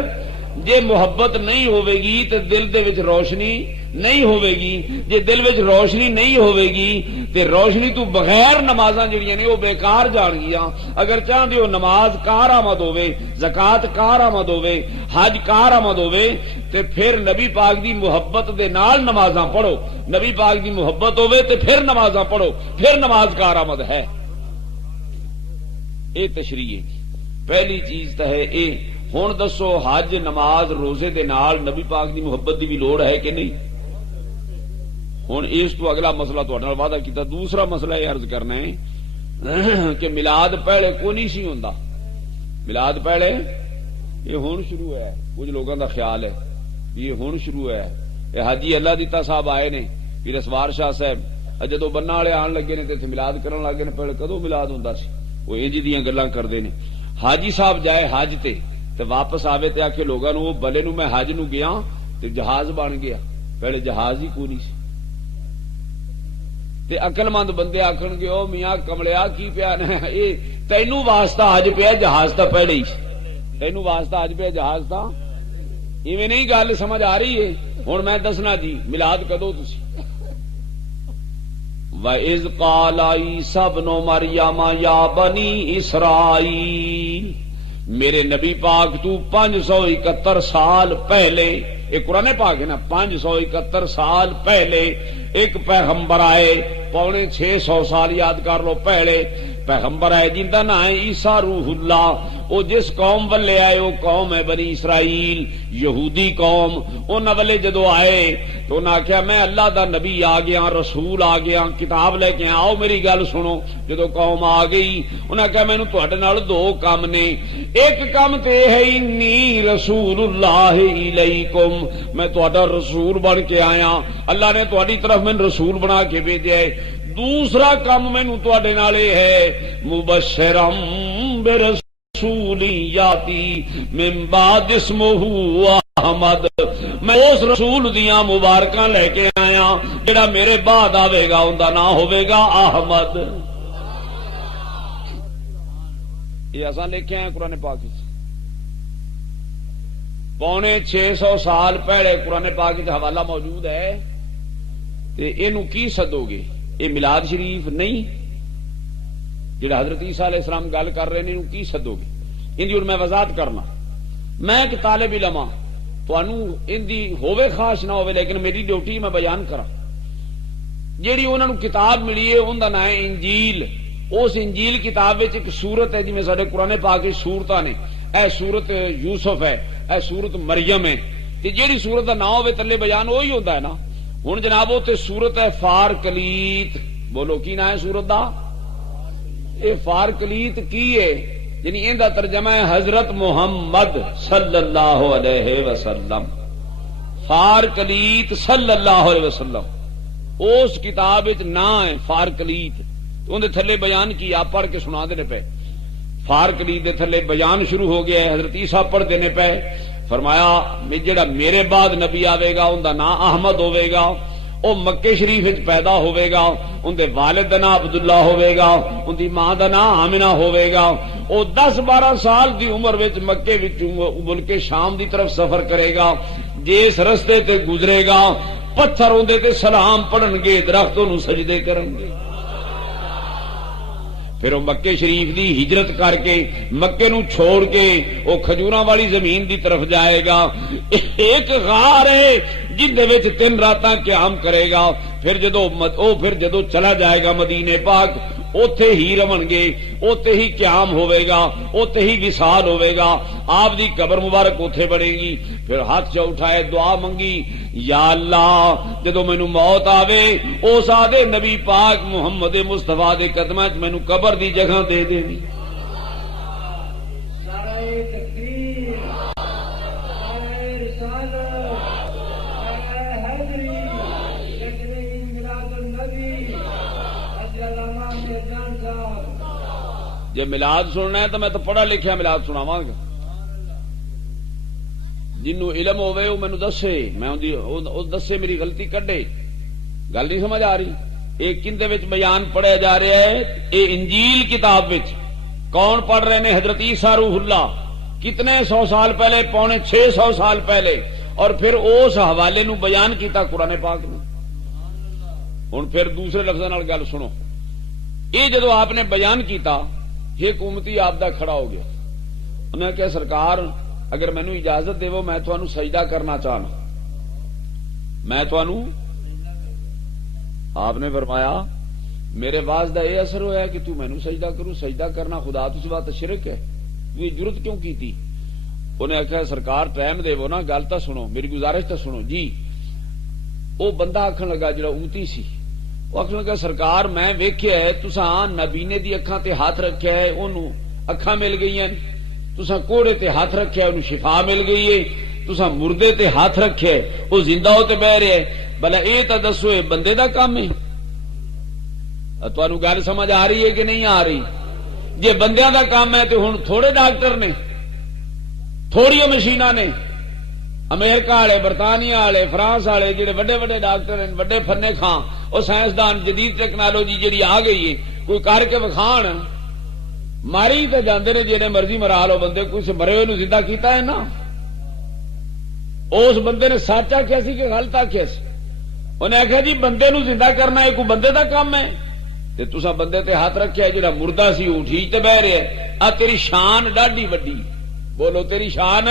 جے محبت نہیں ہوے گی تے دل دے وچ روشنی نہیں ہوے گی، جے دل وچ روشنی نہیں ہوے گی تے روشنی تو بغیر نمازاں جڑیاں نے وہ بیکار جان گیاں۔ اگر چاہندے ہو نماز کار آمد ہوے، زکات کار آمد ہوے، حج کار آمد ہوے تے پھر نبی پاک دی محبت دے نال نمازاں پڑھو، نبی پاک دی محبت ہوے تے پھر نمازاں پڑھو، پھر نماز کار آمد ہے۔ اے تشریح ہے، پہلی چیز تو ہے اے۔ ہن دسو حج نماز روزے دے نال نبی پاک دی محبت دی بھی لوڑ ہے کہ نہیں؟ ہن اس تو اگلا مسئلہ تہاڈے نال وعدہ کیتا، دوسرا مسئلہ یہ عرض کرنا ہے کہ میلاد پہلے کو نہیں سی ہوندا، میلاد پہلے یہ ہن شروع ہے۔ کچھ لوگوں دا خیال ہے یہ ہن شروع ہے۔ یہ حاجی اللہ دیتا صاحب آئے نے، پھر اسوار شاہ صاحب جدوں بننا والے آن لگے نے تے اتنے میلاد کرن لگے نے، پہلے کدوں میلاد ہوندا سی؟ وہ انج دیاں گلاں کردے نے۔ حاجی صاحب جائے حج تے واپس آوے تے آکھے لوگاں نوں بلے نوں میں حج نوں گیا تے جہاز بن گیا، پہلے جہاز ہی کوئی نہیں سی۔ تے عقل مند بندے آکھن گے او میاں کملیا کی پیا نے، اے تینوں واسطہ حج پیا، جہاز تا پہلے ہی، تینوں واسطہ حج پیا جہاز تا، ایویں نہیں گل سمجھ آ رہی ہے؟ ہن میں دسنا جی میلاد کدوں تسی؟ وَإِذْ قَالَ عِيسَى ابْنُ مَرْيَمَ يَا بَنِي إِسْرَائِيلَ، میرے نبی پاک تو 571 سال پہلے، ایک قرآن پاک ہے نا، 571 سال پہلے ایک پیغمبر آئے، 650 سال یاد کر لو پہلے پیغمبر آئے جن کا نام ہے عیسیٰ روح اللہ۔ وہ جس قوم والے آئے وہ قوم ہے بنی اسرائیل، یہودی قوم۔ انہاں والے جدو آئے تو انہاں آخیا میں اللہ دا نبی آ گیا، رسول آ گیا، کتاب لے کے آؤ میری گل سنو۔ جدو قوم آ گئی انہاں کہا مینوں تہاڈے نال دو کام نے، ایک کام تے ہے انی رسول اللہ الیکم، میں تہاڈا رسول بن کے آیا، اللہ نے تہاڈی طرف میں رسول بنا کے بھیجا ہے۔ دوسرا کام مینوں تہاڈے نال ہے مبشرم برسول یاتی من بعد اسمہ احمد، میں اس رسول دیاں مبارکاں لے کے آیا جڑا میرے بعد آوے گا ان دا نام ہوے گا احمد۔ یہ اساں لکھے ہیں قرآن پاک وچ، 650 سال پہلے قرآن پاک وچ حوالہ موجود ہے۔ تے اینو کی سدو گے؟ یہ میلاد شریف نہیں جڑا حضرت عیسیٰ علیہ السلام گل کر رہے ہیں، کی سدو گے؟ ان دی میں وضاحت کرنا، میں ایک طالب علم ہاں، تانوں ان دی ہوے خاص نہ ہوے لیکن میری ڈیوٹی میں بیان کرا۔ جیڑی انہاں نوں کتاب ملی ہے ان دا نام ہے انجیل۔ اس انجیل کتاب وچ ایک سورت ہے جویں ساڈے قرآن پاک وچ سورتاں نے، اے سورت یوسف ہے، اے سورت مریم ہے، تے جیڑی سورت دا نام ہوے تلے بیان وہی ہوندا ہے نا۔ ہن جناب تے سورت ہے فارکلیت، بولو کی نام ہے سورت دا؟ اے فارکلیت کی ہے؟ یعنی ان دا ترجمہ ہے حضرت محمد صلی اللہ علیہ وسلم، فارکلیت صلی اللہ علیہ وسلم۔ اس کتاب وچ نام ہے فارکلیت، تو اندے تھلے بیان کی آپ پڑھ کے سنا دینے پہ، فارکلیت دے تھلے بیان شروع ہو گیا ہے، حضرت عیسیٰ پڑھ دینے پہ فرمایا جڑا میرے بعد نبی آوے گا ان دا نام احمد ہوے گا، او مکے شریف وچ پیدا ہوے گا، ان دے والد دا نام عبداللہ ہوے گا، ان دی ماں دا نام آمنہ ہوے گا۔ او 10-12 سال دی عمر وچ مکے وچ ملک شام دی طرف سفر کرے گا، جس رستے تے گزرے گا پتھر اوندے تے سلام پڑھن گے، درختوں نوں سجدے کرن گے۔ پھر وہ مکے شریف دی ہجرت کر کے مکے نو چھوڑ کے وہ کھجوراں والی زمین دی طرف جائے گا، ایک غار ہے جن دے وچ 3 راتاں قیام کرے گا۔ پھر جدو چلا جائے گا مدینے پاک، اوتھے ہی رون گے، اوتھے ہی قیام ہوے گا، اوتھے ہی وصال ہوے گا، آپ دی قبر مبارک اوتھے بنے گی۔ پھر ہاتھ چ اٹھائے دعا منگی، یا اللہ جدو مینوں موت آوے اس آدھے نبی پاک محمد مصطفیٰ دے قدماں وچ مینوں قبر دی جگہ دے دینی۔ جے ملاد سننا ہے تو میں تو پڑھا لکھیا ملاد سناواں گا، جنوں علم ہوے وہ مینوں دسے، میں دسے میری غلطی کڈے. گل نہیں سمجھ آ رہی؟ ایک کندے وچ بیان پڑھیا جا رہا ہے، اے انجیل کتاب وچ کون پڑھ رہے ہیں؟ حضرت عیسیٰ روح اللہ. کتنے 100 سال پہلے؟ 650 سال پہلے. اور پھر اس حوالے نو بیان کیتا قرآن پاک نے. ہن پھر دوسرے لفظاں نال گل سنو. یہ جدو آپ نے بیان کیتا، ایک امتی آپ دا کھڑا ہو گیا. انہوں نے کہا سرکار اگر مینو اجازت دیو میں تھانوں سجدہ کرنا چاہنا. میں تھانوں، آپ نے فرمایا میرے واز دا یہ اثر ہوا ہے کہ تو مینو سجدہ کروں. سجدہ کرنا خدا تو سوا تو شرک ہے، تو یہ جرت کیوں کی تھی؟ انہیں آخیا سرکار ٹائم دیو نا، گل تو سنو، میری گزارش تو سنو. جی وہ بندہ آخن لگا جڑا امتی سی، وہ آخن لگا سرکار میں ویکھیا ہے تساں نبینے دی اکھاں تے ہاتھ رکھیا ہے انہوں اکھاں مل گئی ہیں، تساں کوڑے تے ہاتھ رکھیا انہوں شفا مل گئی ہے، تساں مردے تے ہاتھ رکھیا وہ زندہ ہوتے بہ رہے. بھلا یہ تو دسو یہ بندے دا کام ہے؟ تمہیں گل سمجھ آ رہی ہے کہ نہیں آ رہی؟ جے بندیاں دا کام ہے تو ہن تھوڑے ڈاکٹر نے، تھوڑی مشیناں نے، امریکہ والے، برطانیہ والے، فرانس والے جڑے وڈے وڈے ڈاکٹر ہیں، وڈے فنے خاں، اور سائنسدان، جدید ٹیکنالوجی جڑی آ گئی ہے، کوئی کر کے وکھان. ماری تو جاندے نے جنے مرضی مرا لو بندے، کوئی مرے ہوئے زندہ کیتا ہے نا. اس بندے نے سچ آخیا سی کہ غلط آخیا سی؟ انہیں آخیا جی بندے نو زندہ کرنا ہے کوئی بندے دا کام ہے، تے تساں بندے تے ہاتھ رکھیا جڑا مردہ سی وہ ٹھیک تے بہ رہا ہے. آ تیری شان ڈاڈی وڈی، بولو تیری شان،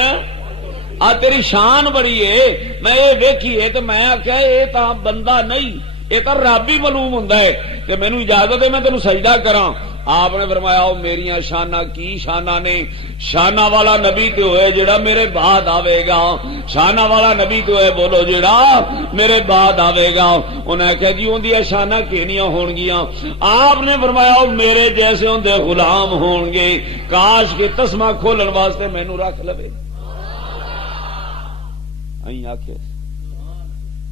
آ تیری شان بڑی ہے. میں یہ ویکھی ہے تو میں آخیا یہ تو بندہ نہیں، یہ تو رب ہی معلوم ہوندا ہے، تے مینوں اجازت ہے میں تینوں سجدہ کراں. آپ نے فرمایا او میریاں شانہ کی شانہ نے؟ شانہ والا نبی تو ہوئے جڑا میرے بعد آوے گا، شانہ والا نبی تو ہے بولو جڑا میرے بعد آوے گا. انہیں کہا جی اندیاں شانہ کینیاں ہون گیاں؟ آپ نے فرمایا او میرے جیسے ہوندے غلام ہون گے، کاش کے تسمہ کھولن واسطے مینوں رکھ لوے. این آکھے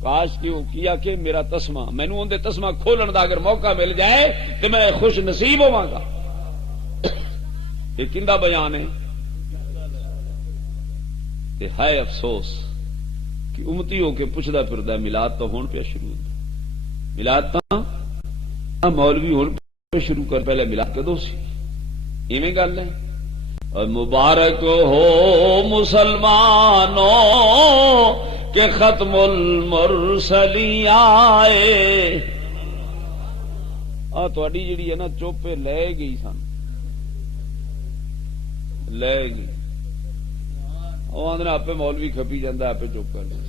کاش کیا کہ میرا تسمہ مینوں اندے تسمہ کھولن دا اگر موقع مل جائے تو میں خوش نصیب ہوواں گا. یہ کندا بیان ہے؟ تے ہے افسوس کہ امتی ہو کے پوچھدا پھردا ملاد تو ہون پہ شروع ہوندا، ملاد تا مولوی ہون پہ شروع کر، پہلے ملاد کدوں سی؟ ایویں گل ہے. مبارک ہو مسلمانوں کہ ختم المرسلین آئے. تھوڑی جڑی ہے نا چوپے لے گئی سن، لے گئی. وہ آدھے آپ مولوی کھپی جاندہ آپ چپ کر دیں.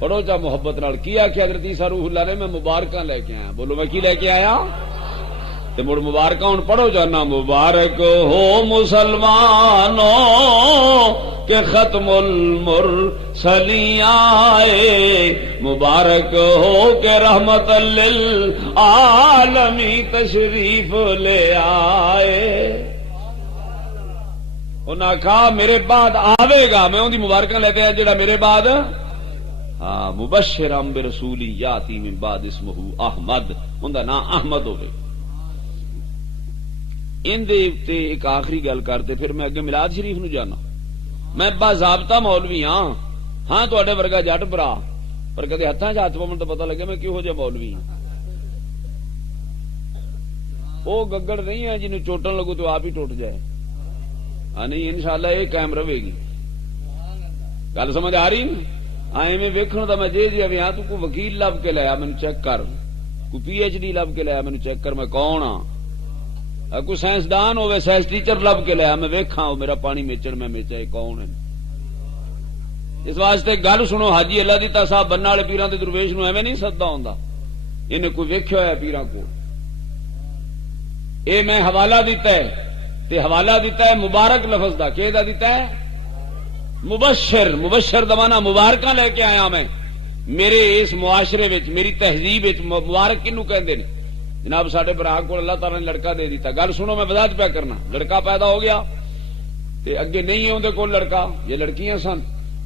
پڑھو چا محبت نال. کی آخیا حضرت عیسیٰ روح اللہ نے؟ میں مبارکاں لے کے آیا. بولو میں کی لے کے آیا؟ تے مڑ مبارکاں ہن پڑھو جانا. مبارک ہو مسلمانوں کہ ختم المرسلین آئے، مبارک ہو کہ رحمت للعالمین تشریف لے آئے. انہاں کہا میرے بعد آوے گا، میں ان دی مبارکاں لیتے ہیں جڑا میرے بعد. ہاں مبشرا برسول یاتی من بعد اسمہ احمد، ان دا نام احمد ہوئے. ان دے ایک آخری گل کرتے پھر میں اگے میلاد شریف نو جانا. میں باضابطہ مولوی ہاں، ہاں تواڈے ورگا جٹ برا، پر کدے ہتھاں چ ہاتھ پاون تو پتہ لگے میں کہو جہ مولوی ہاں. وہ گگڑ نہیں ہے جنوں چوٹن لگو تو آپ ہی ٹوٹ جائے. ہاں نہیں انشاءاللہ یہ قائم رہے گی. گل سمجھ آ رہی نا؟ ایویں ویکھن دا میں جے جی ہاں تو کوئی وکیل لب کے لایا مینوں چیک کر، کوئی پی ایچ ڈی لب کے لایا مینوں چیک کر میں کون ہاں. کوئی سائنسدان ہوئے سائنس ٹیچر لب کے لیا میں ویکھاں میرا پانی میچن میں میچا کون ہے. اس واسطے گل سنو، حاجی اللہ دی صاحب بننے والے پیراں دے درویش نو ایویں نہیں سدا ہوندا. انہیں کوئی ویکھیا ہوا پیراں کو. اے میں حوالہ دیتا ہے تے حوالہ دیتا ہے مبارک لفظ دا. کہ دا دیتا ہے؟ مبشر. مبشر دا معنی مبارکاں لے کے آیا میں. میرے اس معاشرے وچ میری تہذیب وچ مبارک کنوں کہندے نے؟ جناب ساڈے برا کو اللہ تعالی نے لڑکا دے دیتا. گل سنو میں وضاحت پیا کرنا. لڑکا پیدا ہو گیا تے اگے نہیں ہے اندے کول لڑکا، یہ لڑکیاں سن.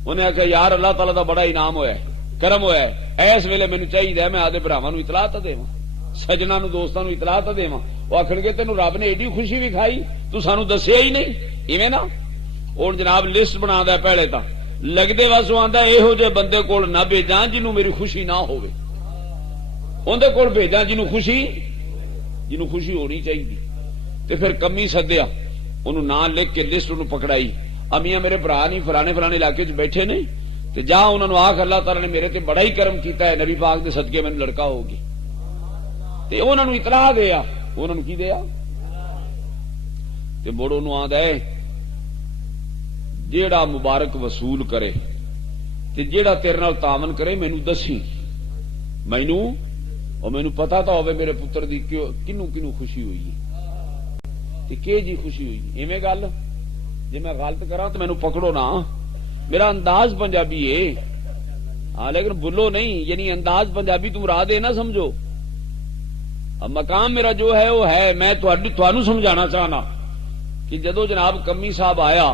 انہیں آخیا یار اللہ تعالی دا بڑا انعام ہویا ہے، کرم ہویا ہے، اس ویلے مینوں چاہیے میں آدھے بھراواں نوں اطلاع تے دیواں. سجنا نو دوستاں نو اطلاع تو دیواں، وہ آخر گے تینوں رب نے ایڈی خوشی بھی کھائی تو سانو دسیا ہی نہیں، ایویں نا۔ اور جناب لسٹ بنا دا پہلے تا لگدے واسو آندا یہو جے بندے کول نہ بھیجاں جنوں میری خوشی نہ ہوے، اندے کول بھیجاں جنوں خوشی ہونی چاہیے۔ تے پھر کمی سدیا، انہوں نام لکھ کے لسٹ انہوں پکڑائی، امیاں میرے برا نہیں فلانے فلانے علاقے چ بیٹھے نہیں، تے جا انہوں نے آخ اللہ تعالی نے میرے تے بڑا ہی کرم کیتا ہے، نبی پاک دے صدقے میں لڑکا ہوگی، تے انہوں نے اطلاع دیا، انہوں نے کی دیا تے مڑ انہوں آندا ہے جیڑا مبارک وصول کرے تے جیڑا تیرے نال تعاون کرے مینوں دسی، مینوں پتا تو ہوے میرے پتر دی کنوں کنوں خوشی ہوئی ہے تے کہ جی خوشی ہوئی، ایویں گل جی میں غلط کراں تو مینوں پکڑو نا، میرا انداز پنجابی ہے ہاں لیکن بولو نہیں، یعنی انداز پنجابی تم راہ دے نہ سمجھو، مقام میرا جو ہے وہ ہے، میں تھانوں سمجھانا چاہنا کہ جدو جناب کمی صاحب آیا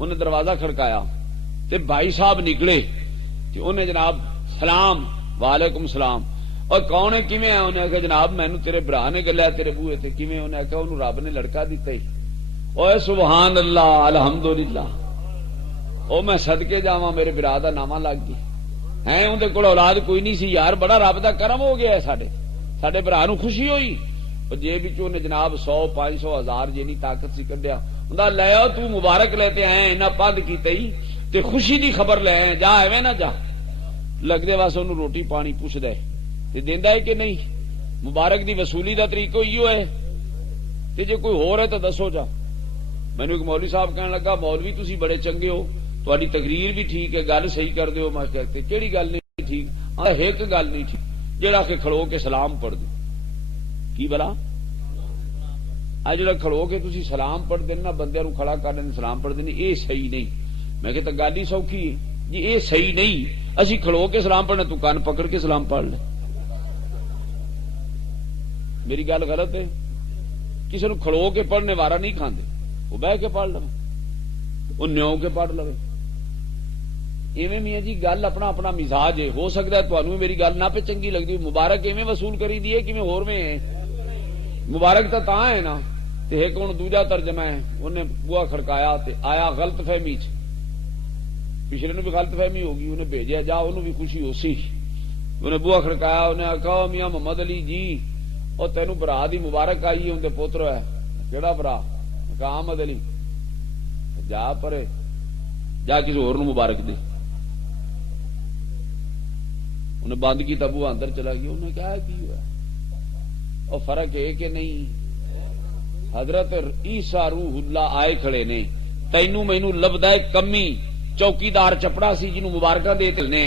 انہیں دروازہ کھڑکایا تے بھائی صاحب نکلے تے انہیں جناب سلام وعلیکم السلام، اور کون ہے کیویں ہے، انہیں آخیا جناب مینوں تیرے برا نے گلیا تیرے بوئے تے کیویں، انہیں آخیا انہوں رب نے لڑکا دیتا ہی، اوے سبحان اللہ الحمدللہ، او میں صدقے جاواں میرے برا دا نامہ لگ گیا ہے، اندے کول اولاد کوئی نہیں سی یار، بڑا رب دا کرم ہو گیا ہے، ساڈے برا نوں خوشی ہوئی، جیب وچوں نے جناب 100 500 1000 جنی طاقت سی کڈیا، ہوندا لے آؤ تو مبارک لیتے آئے انہاں پند کیتے ہی تے خوشی دی خبر لے آئے، جا ایویں نہ جا، لگدے واسے انہوں روٹی پانی پوچھدا ہے تے دیندا ہے کہ نہیں، مبارک دی وصولی دا طریقہ ایو ہے، تے جے کوئی ہور ہے تو دسو جا۔ مینوں ایک مولوی صاحب کہنے لگا مولوی تسی بڑے چنگے ہو، تہاڈی تقریر بھی ٹھیک ہے، گل صحیح کر دیو، میں کہتے کیڑی گل نہیں ٹھیک، ایک گل نہیں ٹھیک، جیڑا کہ کھڑو کے سلام پڑھ دے، کی بلا جڑا کھڑو کے تسی سلام پڑھ دین نا، بندے نوں کھڑا کر دین سلام پڑھ دین، اے صحیح نہیں، میں کہ گل ہی سوکھی ہے جی، اے صحیح نہیں، اسی کھڑو کے سلام پڑھنا، تو کان پکڑ کے سلام پڑھ لے، میری گل غلط ہے، کسی نو کھڑو کے پڑھنے وارا نہیں کھاندے، وہ بہ کے پڑھ لو، وہ نیو کے پڑھ لو، ایویں میاں جی گل اپنا اپنا مزاج ہے، ہو سکتا ہے تمہیں میری گل نہ پہ چنگی لگتی، مبارک ایویں وصول کری دی ہے کیویں ہور میں ہے، مبارک تو تاں ہے نا، تے ایک ہن دوجا ترجمہ ہے، انہیں بوا کھڑکایا تے آیا غلط فہمی چ، پچھلے نو بھی غلط فہمی ہوگی، انہیں بھیجیا جا، انہوں بھی خوشی ہو سی، انہیں بوا کھڑکایا، انہیں آخا میاں محمد علی جی اور تینوں برا دی مبارک آئی ہے، اندر پوتر ہے، کیڑا برا، کہا احمد علی، جا پرے جا کسی ہور نو مبارک دے، انہیں بند کی تبو اندر چلا گیا، انہیں کہا کی ہوا، اور فرق ہے کہ نہیں، حضرت عیسیٰ روح اللہ آئے کھڑے نے، تینوں مینوں لبدا ہے کمی، چوکیدار چپڑا سی جنوں مبارکاں دے نے،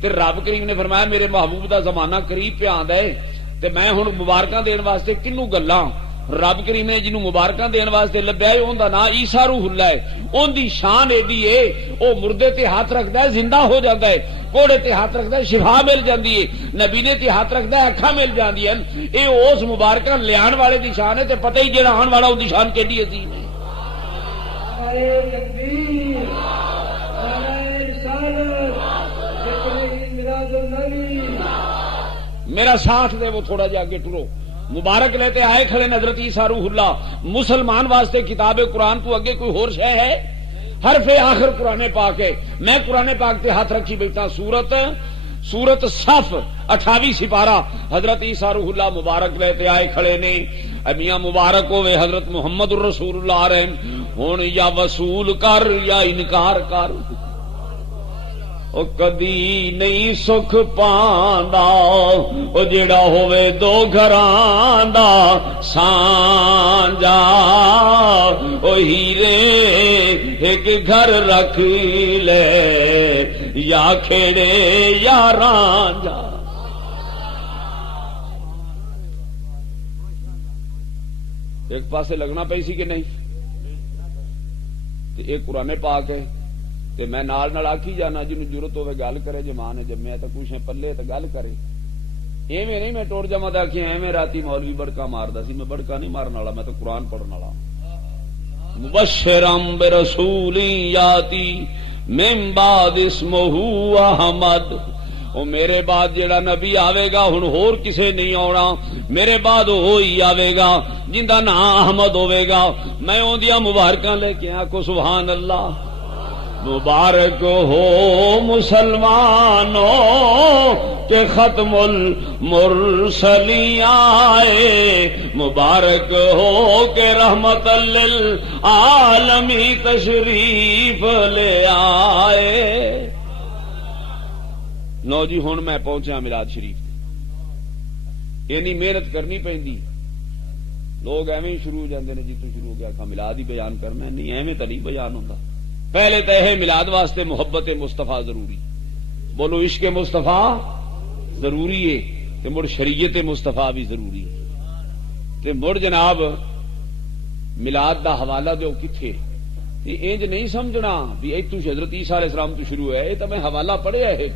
تے رب کریم نے فرمایا میرے محبوب دا زمانہ قریب پہ آندا ہے، تے میں ہن مبارکاں دین واسطے کنوں گلاں، رب کریم نے جنوں مبارکاں دین واسطے لبیا ہے اوندا نام عیسیٰ روح اللہ ہے، اون دی شان ایڈی ہے، او مردے تے ہاتھ رکھدا ہے زندہ ہو جاندا ہے، کوڑے تے ہاتھ رکھدا ہے شفا مل جاندی ہے، نبی نے تے ہاتھ رکھدا ہے اکھاں مل جاندیاں، اے اس مبارکاں لیان والے دی شان ہے، تے پتہ ہی جڑا آن والا اون دی شان کیڈی عظیم ہے۔ میرا ساتھ دے وہ تھوڑا جا آگے ٹرو، مبارک لیتے آئے کھڑے حضرت عیسیٰ روح اللہ، مسلمان واسطے کتاب قرآن تو اگے کوئی اور شے ہے، حرف آخر قرآن پاک ہے، میں قرآن پاک تے ہاتھ رکھی بیٹھا، سورت صف 28 سپارہ، حضرت عیسیٰ روح اللہ مبارک لیتے آئے کھڑے نے، میاں مبارک ہوئے حضرت محمد الرسول اللہ آ رہے ہوں، یا وصول کر یا انکار کر، او کدی نہیں سکھ پاندا، او جڑا ہوئے دو گھراں دا سانجا، او ہیرے ایک گھر رکھ لے یا کھیڑے یا رانجا۔ ایک پاسے لگنا پئی سی کہ نہیں، ایک قرآن پاک ہے، تے میں نال آکھی جانا جنوں ضرورت ہوے گل کرے، جے ماں نے جمیا تے کچھ پلے تے گل کرے، ایویں نہیں میں ٹوٹ جاواں تے آکھی ایویں راتی مولوی بڑکا ماردا سی، میں بڑکا نہیں مارن والا، میں تو قرآن پڑھن والا۔ مبشرم برسول یاتی من بعد اسمہ احمد وہ میرے بعد جیڑا نبی آوے گا ہن ہور کسے نہیں آنا، میرے بعد وہی آوے گا جندا نام احمد ہوے گا، میں اودیاں مبارکاں لے کے آکو سبحان اللہ۔ مبارک ہو مسلمانوں کہ ختم المرسلین آئے، مبارک ہو کہ رحمت للعالمین تشریف لے آئے۔ لو جی ہن میں پہنچا میلاد شریف، اینی محنت کرنی پیندی، لوگ ایویں شروع ہو جاندے نے، جی تو شروع ہو گیا کہ میلاد ہی بیان کرنا ہے، نہیں ایویں تو نہیں بیان ہوندا۔ پہلے تو یہ میلاد واسطے محبت مصطفیٰ ضروری، بولو عشق مصطفیٰ ضروری ہے، تے مڑ شریعت مصطفیٰ بھی ضروری ہے، تے مڑ جناب میلاد دا حوالہ دیو کتھے، انج نہیں سمجھنا بھی ایتھوں حضرت عیسیٰ علیہ السلام تو شروع ہے، یہ تو میں حوالہ پڑھیا ہے ایک